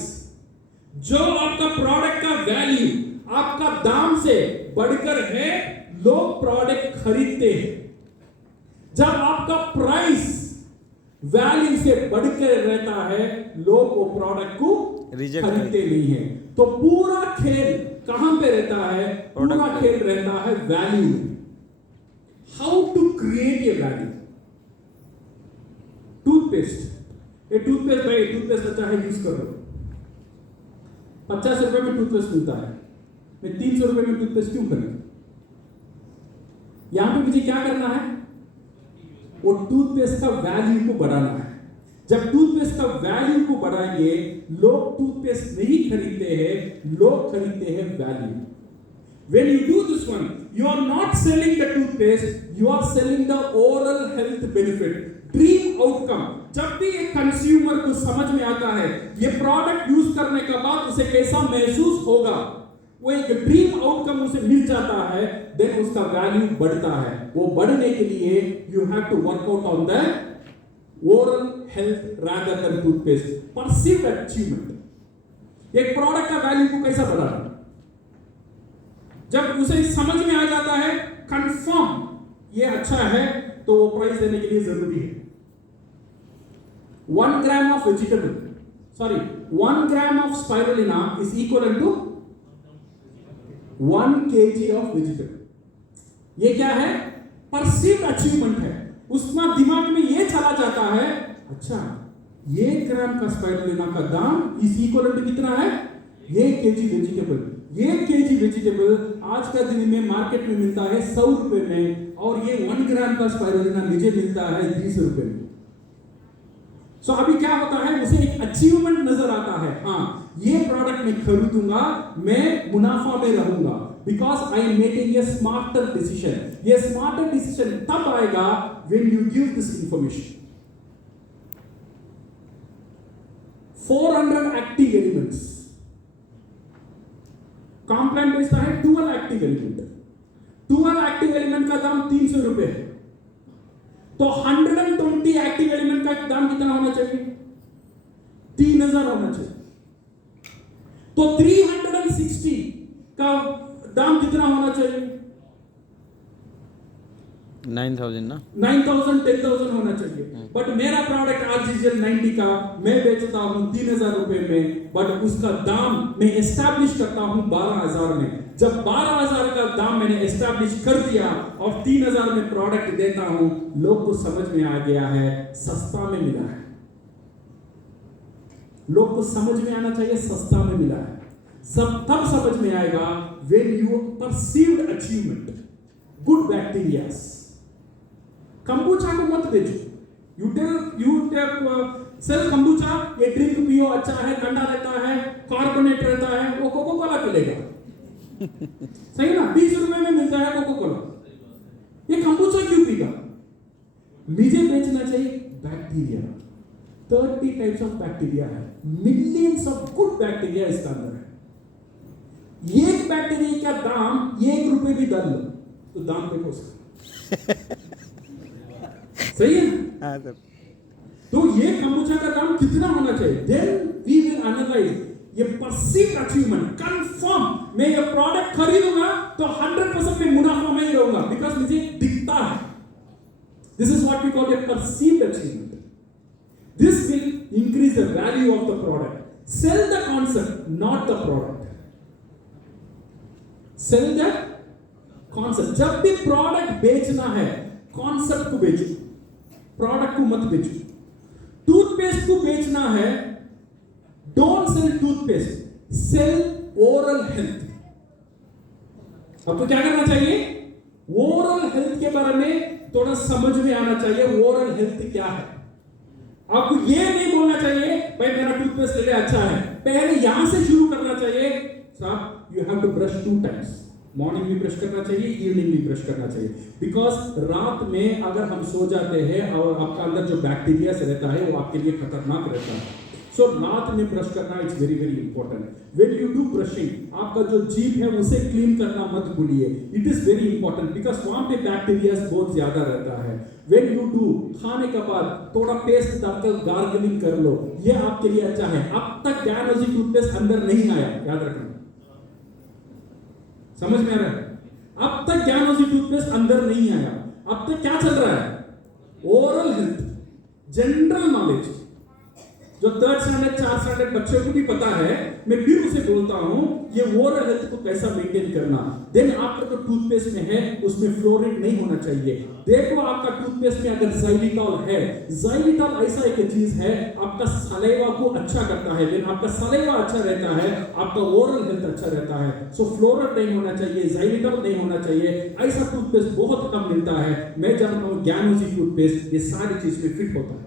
जो आपका प्रोडक्ट का वैल्यू आपका दाम से बढ़कर है, लोग प्रोडक्ट खरीदते हैं। जब आपका प्राइस वैल्यू से बढ़कर रहता है, लोग वो प्रोडक्ट को खरीदते नहीं है। तो पूरा खेल कहां पे रहता है? पूरा खेल रहता है वैल्यू में। How to create a value? Toothpaste, ये टूथपेस्ट भाई, टूथपेस्ट अच्छा है, यूज करो। 50 रुपए में टूथपेस्ट मिलता है, मैं 300 रुपए में टूथपेस्ट क्यों खरीदूं? यहां पे मुझे क्या करना है? वो टूथपेस्ट का वैल्यू को बढ़ाना है। जब टूथपेस्ट का वैल्यू को बढ़ाएंगे, लोग टूथपेस्ट नहीं खरीदते हैं, लोग खरीदते हैं value. When you do this one, you are not selling the toothpaste, you are selling the oral health benefit, dream outcome। जब भी एक कंज्यूमर को समझ में आता है ये प्रोडक्ट यूज करने के बाद उसे कैसा महसूस होगा, वो एक ड्रीम आउटकम उसे मिल जाता है, देन उसका वैल्यू बढ़ता है। वो बढ़ने के लिए you have to work out on the oral health rather than toothpaste. Perceived achievement. एक प्रोडक्ट का वैल्यू को कैसा बढ़ाना? जब उसे समझ में आ जाता है कंफर्म ये अच्छा है, तो वो प्राइस देने के लिए जरूरी है। 1 gram of vegetable, sorry, 1 gram of spirulina is equivalent to 1 kg of vegetable. ये क्या है? परसीव्ड अचीवमेंट है। उसका दिमाग में ये चला जाता है, अच्छा ये ग्राम का स्पाइरुलिना का दाम इस इक्वलेंट कितना है? ये केजी वेजिटेबल, ये केजी वेजिटेबल आज का दिन में मार्केट में मिलता है 100 रुपए में, और ये 1 ग्राम का स्पाइरुलिना मुझे मिलता है 20 रुपए में। सो अभी क्या होता है, उसे एक अचीवमेंट नजर आता है, हाँ ये प्रोडक्ट मैं खरीदूंगा, मैं मुनाफा में रहूंगा, because I am making a smarter decision. ये स्मार्टर डिसीजन तब आएगा when you give this information. 400 active elements, Complan बेचता है 12 एक्टिव एलिमेंट। 12 एक्टिव एलिमेंट का दाम 300 रुपए है, तो 120 एक्टिव एलिमेंट का दाम कितना होना चाहिए? 3000 होना चाहिए। तो 360 का दाम कितना होना चाहिए? 9000 ना, 9000 10,000 होना चाहिए। बट मेरा प्रोडक्ट आर्टिफिशियल 90 का मैं बेचता हूं 3000 रुपए में, बट उसका दाम मैं एस्टैब्लिश करता हूं 12000 में। जब 12000 का दाम मैंने एस्टैब्लिश कर दिया और 3000 में प्रोडक्ट देता हूं, लोग को समझ में आ गया है सस्ता में मिला है। लोग को समझ में आना चाहिए सस्ता में मिला है। सब तब समझ में आएगा when you perceived achievement, good bacteria। Kombucha को मत बेचो, you sell कंबूचा, ये ड्रिंक पियो, अच्छा है, ठंडा रहता है, कार्बोनेट रहता है, वो कोको कोला पिलेगा, सही ना? 20 रुपए में मिलता है कोको कोला, ये कंबूचा क्यों पीगा? मुझे बेचना चाहिए बैक्टीरिया। 30 टाइप्स ऑफ बैक्टीरिया है, मिलियंस ऑफ गुड बैक्टीरिया इसका अंदर है। एक बैक्टीरिया का दाम 1 रुपए भी डाल लो तो दाम देखो उसका, सही है ना? हाँ सर। तो ये कंबूचा का दाम कितना होना चाहिए? देन वी विल एनालाइज ये परसीव्ड अचीवमेंट, कंफर्म मैं ये प्रोडक्ट खरीदूंगा तो 100% में मुनाफा में ही रहूंगा, बिकॉज मुझे दिखता है। This is what we call a perceived achievement. This will increase the value of the product. Sell the concept, not the product. Sell the concept. जब भी प्रोडक्ट बेचना है, कॉन्सेप्ट को बेचो, प्रोडक्ट को मत बेचो। टूथपेस्ट को बेचना है, don't sell toothpaste, sell oral health. आपको क्या करना चाहिए? ओरल हेल्थ के बारे में थोड़ा समझ में आना चाहिए, ओरल हेल्थ क्या है। आपको ये नहीं बोलना चाहिए भाई मेरा टूथपेस्ट ले ले अच्छा है, पहले यहां से शुरू करना चाहिए। साहब you have to brush 2 times, morning भी ब्रश करना चाहिए, इवनिंग भी ब्रश करना चाहिए, बिकॉज रात में अगर हम सो जाते हैं और आपका अंदर जो बैक्टीरिया से रहता है वो आपके लिए खतरनाक रहता है। सो रात में ब्रश करना it's very very important. When you do brushing, आपका जो जीभ है उसे क्लीन करना मत भूलिए, it is very important, because वहां पे बैक्टीरिया बहुत ज्यादा रहता है। व्हेन यू डू, खाने के बाद थोड़ा पेस्ट डालकर गार्गलिंग कर लो, ये आपके लिए अच्छा है। अब तक गैनोजी टूथपेस्ट अंदर नहीं आया, याद रखना, समझ में आ रहा है? अब तक गैनोजी टूथपेस्ट अंदर नहीं आया। अब तक क्या चल रहा है? ओरल हेल्थ, जनरल नॉलेज, जो 3rd स्टैंडर्ड 4th स्टैंडर्ड बच्चों को भी पता है, मैं फिर उसे बोलता हूं ये ओरल हेल्थ को कैसा मेंटेन करना। देन आपका जो टूथपेस्ट में है उसमें फ्लोराइड नहीं होना चाहिए। देखो आपका टूथपेस्ट में अगर xylitol है, xylitol ऐसा एक चीज है आपका सलाइवा को अच्छा करता है। देन आपका सलाइवा अच्छा रहता है, आपका ओरल हेल्थ अच्छा रहता है। सो फ्लोराइड नहीं होना चाहिए, xylitol नहीं होना चाहिए। ऐसा टूथपेस्ट बहुत कम मिलता है। मैं जानता हूं गैनोजी टूथपेस्ट ये सारी चीज में फिट होता है।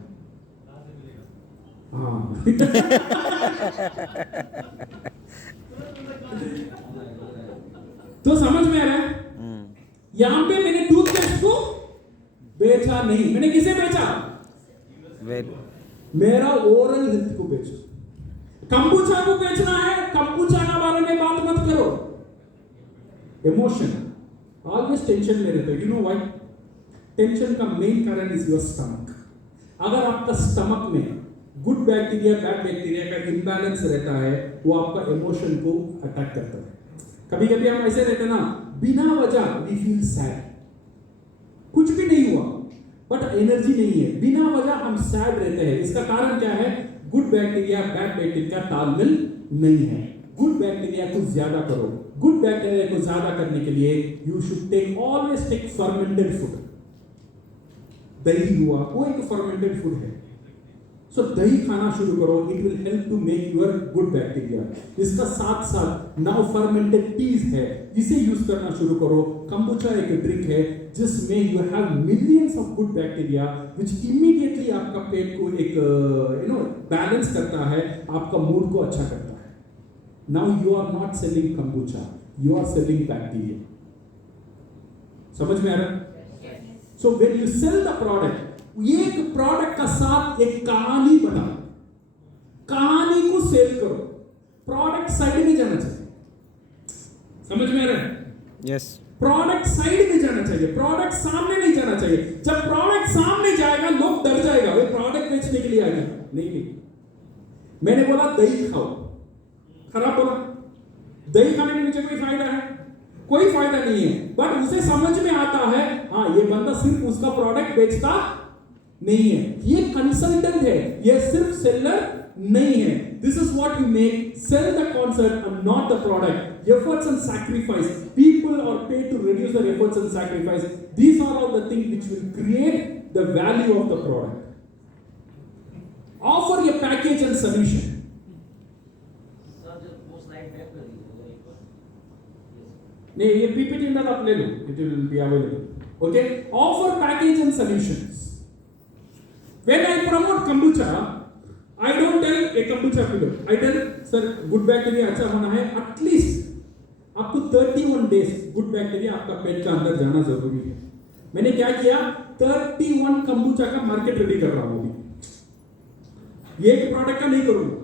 हाँ तो समझ में आ रहा है? यहां पे मैंने टूथपेस्ट को बेचा नहीं, मैंने किसे बेचा? मेरा ओरल हेल्थ को बेचा। कंबूचा को बेचना है, कंबूचा के बारे में बात मत करो। इमोशन ऑलवेज टेंशन में रहते हो। You know why? टेंशन का मेन कारण इज योर स्टमक। अगर आपका स्टमक में गुड बैक्टीरिया बैड बैक्टीरिया का इम्बैलेंस रहता है, वो आपका इमोशन को अटैक करता है। कभी कभी हम ऐसे रहते ना, बिना वजह वी फील सैड, कुछ भी नहीं हुआ बट एनर्जी नहीं है, बिना वजह हम सैड रहते हैं। इसका कारण क्या है? गुड बैक्टीरिया बैड बैक्टीरिया तालमेल नहीं है। गुड बैक्टीरिया को ज्यादा करो। गुड बैक्टीरिया को ज्यादा करने के लिए you should take always take fermented food. दही हुआ वो एक फर्मेंटेड फूड है, सो दही खाना शुरू करो, it will help to make your good bacteria. इसका साथ साथ नाउ फर्मेंटेड टीज है, इसे यूज करना शुरू करो। कंबुचा एक ड्रिंक है जिसमें you have millions of good bacteria which immediately आपका पेट को एक बैलेंस करता है, आपका मूड को अच्छा करता है। Now you are not selling kombucha, you are selling bacteria. समझ में आ रहा है? So when you sell the product, एक प्रोडक्ट का साथ एक कहानी बनाओ, कहानी को सेल करो। प्रोडक्ट साइड में जाना चाहिए। समझ में आ रहा है? यस। प्रोडक्ट साइड में जाना चाहिए, प्रोडक्ट सामने नहीं जाना चाहिए। जब प्रोडक्ट सामने जाएगा लोग डर जाएगा, वो प्रोडक्ट बेचने के लिए आएगा। नहीं, मैंने बोला दही खाओ, खराब बोला। दही खाने के नीचे कोई फायदा है? कोई फायदा नहीं है, बट उसे समझ में आता है हाँ ये बंदा सिर्फ उसका प्रोडक्ट बेचता नहीं है, ये कंसल्टेंट है, ये सिर्फ सेलर नहीं है। This is what you make, sell the concept and not the product. Efforts and sacrifice, people are paid to reduce their efforts and sacrifice. These are all the things which will create the value of the product. Offer your package and solution. नहीं, ये PPT में आप ले लो, it will be available. Okay, offer package and solutions. When I promote kombucha, I don't tell a kombucha pilo. I tell sir good bacteria अच्छा होना है, at least आपको 31 days good bacteria आपका पेट का अंदर जाना जरूरी है। मैंने क्या किया, 31 kombucha का मार्केट रेडी कर रहा हूँ अभी। ये एक प्रोडक्ट का नहीं करूँगा,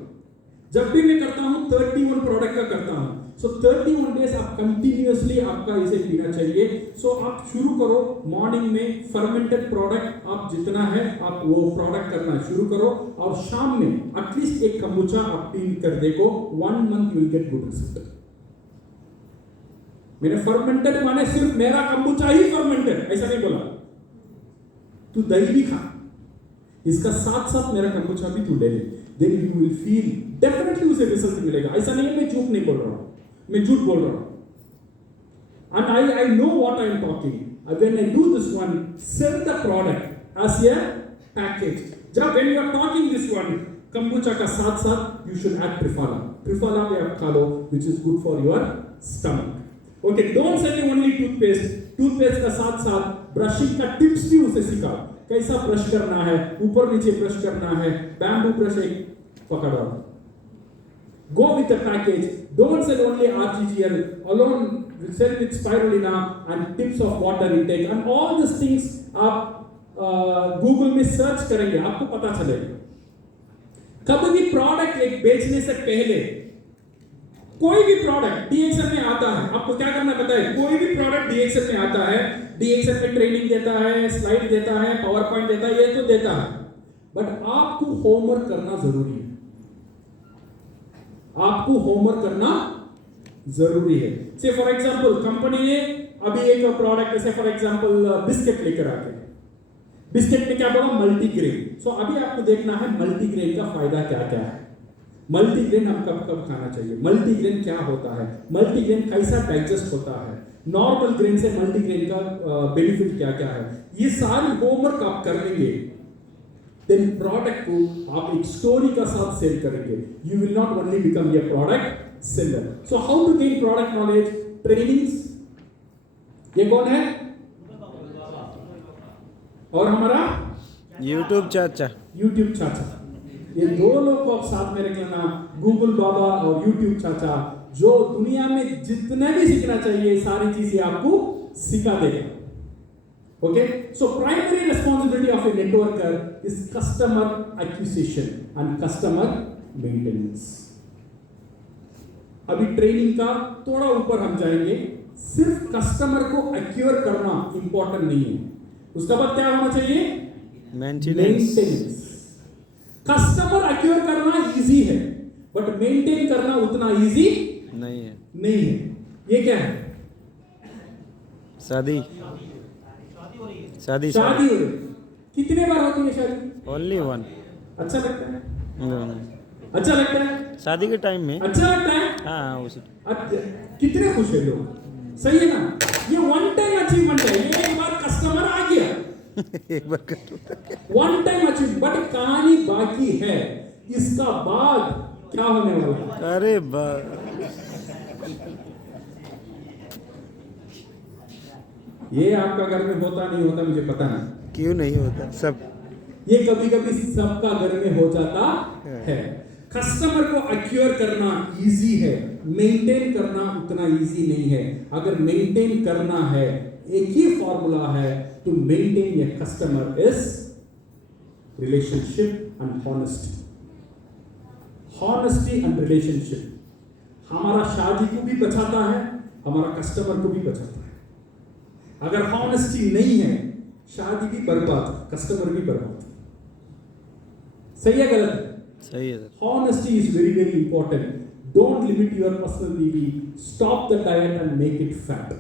जब भी मैं करता हूँ 31 प्रोडक्ट का करता हूँ। सो 31 डेज आप कंटिन्यूअसली आपका इसे पीना चाहिए। सो आप शुरू करो मॉर्निंग में फर्मेंटेड प्रोडक्ट, आप जितना है आप वो प्रोडक्ट करना शुरू करो, और शाम में एटलीस्ट एक kombucha आप पी कर देखो, 1 month you will get good result. मैंने फर्मेंटेड माने सिर्फ मेरा kombucha ही फर्मेंटेड ऐसा नहीं बोला, तू दही भी खा, इसका साथ साथ मेरा kombucha भी तू ले ले, then you will feel definitely उसे रिजल्ट मिलेगा। ऐसा नहीं है मैं झूठ नहीं बोल रहा हूं, मैं झूठ बोल रहा हूं। And I know what I am talking. When I do this one, sell the product as a package. जब when you are talking this one, kombucha का साथ साथ you should add triphala. Triphala भी आप खा लो, which is good for your stomach. Okay, don't sell only toothpaste. Toothpaste का साथ साथ brushing का tips भी उसे सिखाओ, कैसा ब्रश करना है, ऊपर नीचे ब्रश करना है, बैम्बू ब्रश एक पकड़ो। Go with the package. Don't sell only RGGL alone. Sell with spirulina and tips of water intake and all these things. आप Google में सर्च करेंगे आपको पता चलेगा। कभी भी प्रोडक्ट एक बेचने से पहले, कोई भी प्रोडक्ट DXM में आता है, आपको क्या करना पता है? कोई भी प्रोडक्ट DXM में आता है, DXM में ट्रेनिंग देता है, स्लाइड देता है, पावर पॉइंट देता है, ये तो देता है, बट आपको होमवर्क करना जरूरी है। आपको होमवर्क करना जरूरी है। से फॉर एग्जांपल कंपनी ने अभी एक प्रोडक्ट, जैसे फॉर एग्जांपल बिस्किट लेकर आके, बिस्किट में क्या बोला? मल्टीग्रेन। सो अभी आपको देखना है मल्टीग्रेन का फायदा क्या क्या है, मल्टीग्रेन हम कब कब खाना चाहिए, मल्टीग्रेन क्या होता है, मल्टीग्रेन कैसा डाइजेस्ट होता है, नॉर्मल ग्रेन से मल्टीग्रेन का बेनिफिट क्या क्या है, ये सारी होमवर्क आप कर लेंगे, देन प्रोडक्ट को आप एक स्टोरी का साथ सेल करेंगे। You will not only become a product seller. So how to gain product knowledge? Trainings. ये कौन है? और हमारा यूट्यूब चाचा। यूट्यूब चाचा, ये दो लोग को आप साथ में रख लेना, गूगल बाबा और यूट्यूब चाचा, जो दुनिया में जितने भी सीखना चाहिए सारी चीजें आपको सिखा देगा। Okay, so primary responsibility of a networker is customer acquisition and customer maintenance. अभी ट्रेनिंग का थोड़ा ऊपर हम जाएंगे, सिर्फ कस्टमर को एक्वायर करना इंपॉर्टेंट नहीं है, उसका बाद क्या होना चाहिए? मेंटेनेंस। कस्टमर एक्वायर करना इजी है, बट मेंटेन करना उतना इजी नहीं है। ये क्या है? शादी शादी शादी हो रही। कितने बार होती है शादी? Only one. अच्छा लगता है? अच्छा लगता है? शादी के टाइम में अच्छा लगता है? हाँ उसी अच्छा, कितने खुश है लोग? सही है ना? ये वन टाइम अचीवमेंट है। ये एक बार कस्टमर आ गया, एक बार वन टाइम अचीव, बट कहानी बाकी है। इसका बाद क्या होने वाला है? अरे बा ये आपका घर में होता नहीं होता मुझे पता नहीं, क्यों नहीं होता सब। ये कभी कभी सबका घर में हो जाता है। कस्टमर को एक्वायर करना इजी है, मेंटेन करना उतना इजी नहीं है। अगर मेंटेन करना है, एक ही फॉर्मूला है to maintain a customer is relationship and honesty. Honesty and relationship हमारा शादी को भी बचाता है, हमारा कस्टमर को भी बचाता है। अगर हॉनेस्टी नहीं है, शादी भी बर्बाद, कस्टमर भी बर्बाद। सही है गलत? सही है sir. Honesty is very very important. Don't limit your personal PV. Stop the diet and make it fat.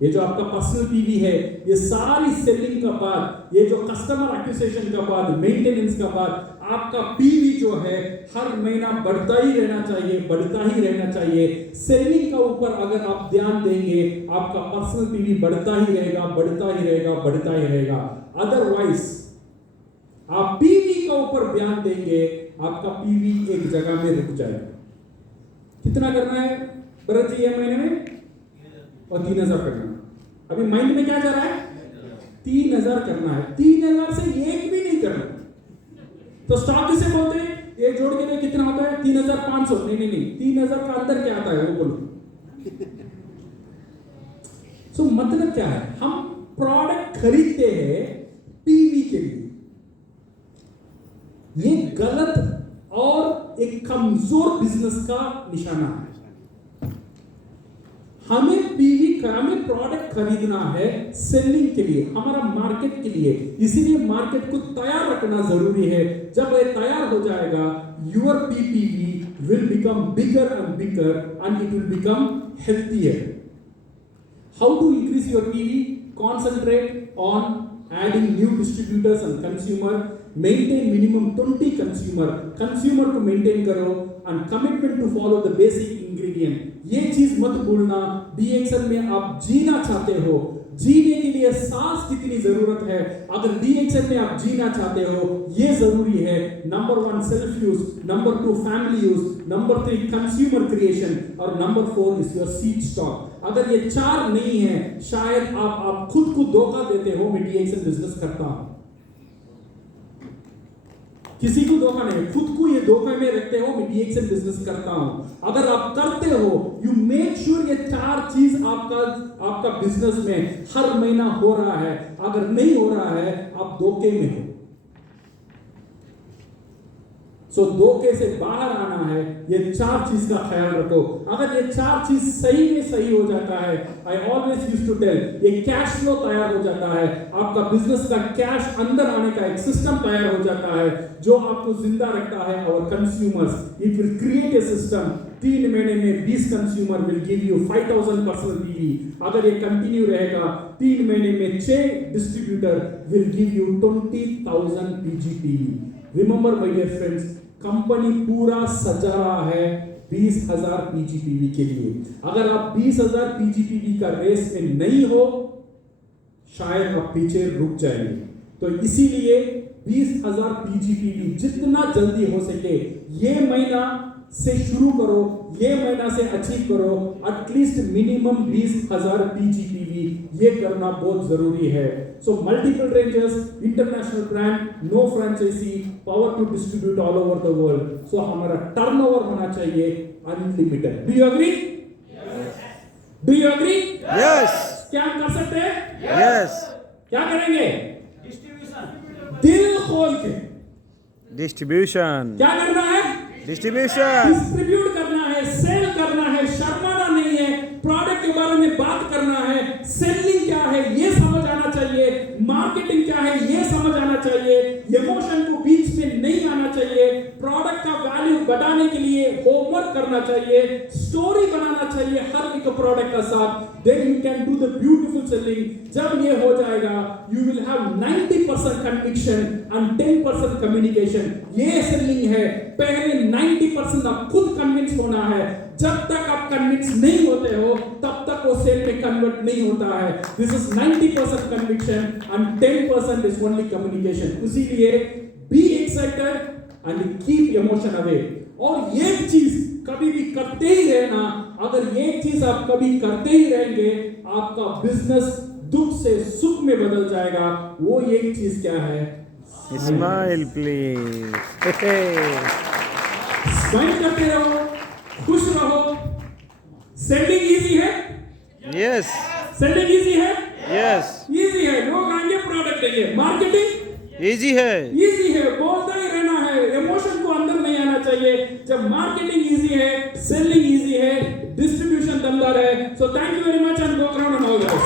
ये जो आपका पर्सनल पीवी है, ये सारी सेलिंग का बाद, ये जो कस्टमर एक्विजिशन का बाद, मेंटेनेंस का बाद, आपका पीवी जो है हर महीना बढ़ता ही रहना चाहिए, बढ़ता ही रहना चाहिए। सेलिंग का ऊपर अगर आप ध्यान देंगे, आपका पर्सनल पीवी बढ़ता ही रहेगा, बढ़ता ही रहेगा, बढ़ता ही रहेगा। अदरवाइज आप पीवी का ऊपर ध्यान देंगे, आपका पीवी एक जगह में रुक जाएगा। कितना करना है भरत जी ये महीने में? और 3000 करना है। अभी माइंड में क्या जा रहा है? 3000 करना है। 3000 से एक भी नहीं करना। तो स्टॉक किसे बोलते हैं? ये जोड़ के तो कितना होता है? 3500। नहीं 3000 का अंदर क्या आता है वो बोलो। सो मतलब क्या है? हम प्रोडक्ट खरीदते हैं पीवी के लिए। ये गलत और एक कमजोर बिजनेस का निशाना है। हमें प्रोडक्ट खरीदना है सेलिंग के लिए, हमारा मार्केट के लिए। इसीलिए मार्केट को तैयार रखना जरूरी है। जब ये तैयार हो जाएगा, your PPV will become bigger and bigger and it will become healthier. How to increase your PV? Concentrate on adding new distributors and consumer, maintain minimum 20 consumer को maintain करो and commitment to follow the basic ingredient। ये चीज मत भूलना। DXN में आप जीना चाहते हो, जीने के लिए सांस कितनी जरूरत है। अगर DXN में आप जीना चाहते हो, ये जरूरी है। Number 1 self use, number 2 family use, number 3 consumer creation और number 4 is your seed stock. अगर ये 4 नहीं है, शायद आप खुद को धोखा देते हो। मैं DXN बिजनेस करता हूं, किसी को धोखा नहीं, खुद को ये धोखे में रखते हो। मैं DXN बिजनेस करता हूं। अगर आप करते हो, यू मेक श्योर ये 4 चीज आपका बिजनेस में हर महीना हो रहा है। अगर नहीं हो रहा है, आप धोखे में हो। सो धोखे से बाहर आना है, ये 4 चीज का ख्याल रखो। अगर ये 4 चीज सही में सही हो जाता है, I always used to tell, ये कैश फ्लो तैयार हो जाता है। आपका बिजनेस का कैश अंदर आने का एक सिस्टम तैयार हो जाता है जो आपको जिंदा रखता है। और consumers, it will create a system. 3 महीने में 20 consumer will give you 5000 personal PV. अगर ये कंटिन्यू रहेगा, 3 महीने में 6 distributor will give you 20000 PGPV. Remember my dear friends, company पूरा सजा रहा है 20000 पीजीपीवी के लिए। अगर आप 20000 पीजीपीवी का रेस में नहीं हो, शायद आप पीछे रुक जाएंगे। तो इसीलिए 20000 पीजीपीवी जितना जल्दी हो सके ये महीना से शुरू करो, ये महीना से अचीव करो। एटलीस्ट मिनिमम 20000 पीजीपीवी ये करना बहुत जरूरी है। So multiple ranges, international brand, no franchise, power to distribute all over the world. So हमारा टर्नओवर होना चाहिए unlimited. Do you agree? Do you agree? Yes. क्या कर सकते हैं? यस। क्या करेंगे? दिल खोल के डिस्ट्रीब्यूशन। क्या करना है? डिस्ट्रीब्यूशन। डिस्ट्रीब्यूट करना है, सेल करना है, शर्माना नहीं है। प्रोडक्ट के बारे में बात करना है। सेलिंग क्या है ये समझ आना चाहिए, मार्केटिंग क्या है ये समझ आना चाहिए, इमोशन को बीच में नहीं आना चाहिए। प्रोडक्ट का वैल्यू बढ़ाने के लिए होमवर्क करना चाहिए, स्टोरी बनाना चाहिए हर एक प्रोडक्ट का साथ, then you can do the beautiful selling. जब ये हो जाएगा, you will have 90% conviction and 10% communication. ये सेलिंग है। पहले 90% आप खुद कन्विंस होना है। जब तक आप कन्विंस नहीं होते हो, तब तक वो सेल में कन्वर्ट नहीं होता है। This is 90% conviction and 10% is only communication. इसीलिए be excited and keep emotion away. और ये चीज कभी भी करते ही रहना। अगर ये चीज आप कभी करते ही रहेंगे, आपका बिजनेस दुख से सुख में बदल जाएगा। वो एक चीज क्या है? Smile please. स्माइल करते रहो, खुश रहो। सेलिंग इजी है? यस सेलिंग इजी है? यस इजी है। लोग आएंगे, प्रोडक्ट देंगे। मार्केटिंग इजी है। इजी है, बोलता ही रहना है, इमोशन को अंदर नहीं आना चाहिए। जब मार्केटिंग इजी है, सेलिंग इजी है, डिस्ट्रीब्यूशन दमदार है। So thank you very much and go around and all the best.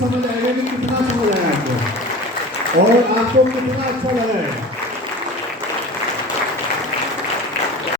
समझ आएगा कि कितना समझ आया आपको और आपको कितना अच्छा लगा है।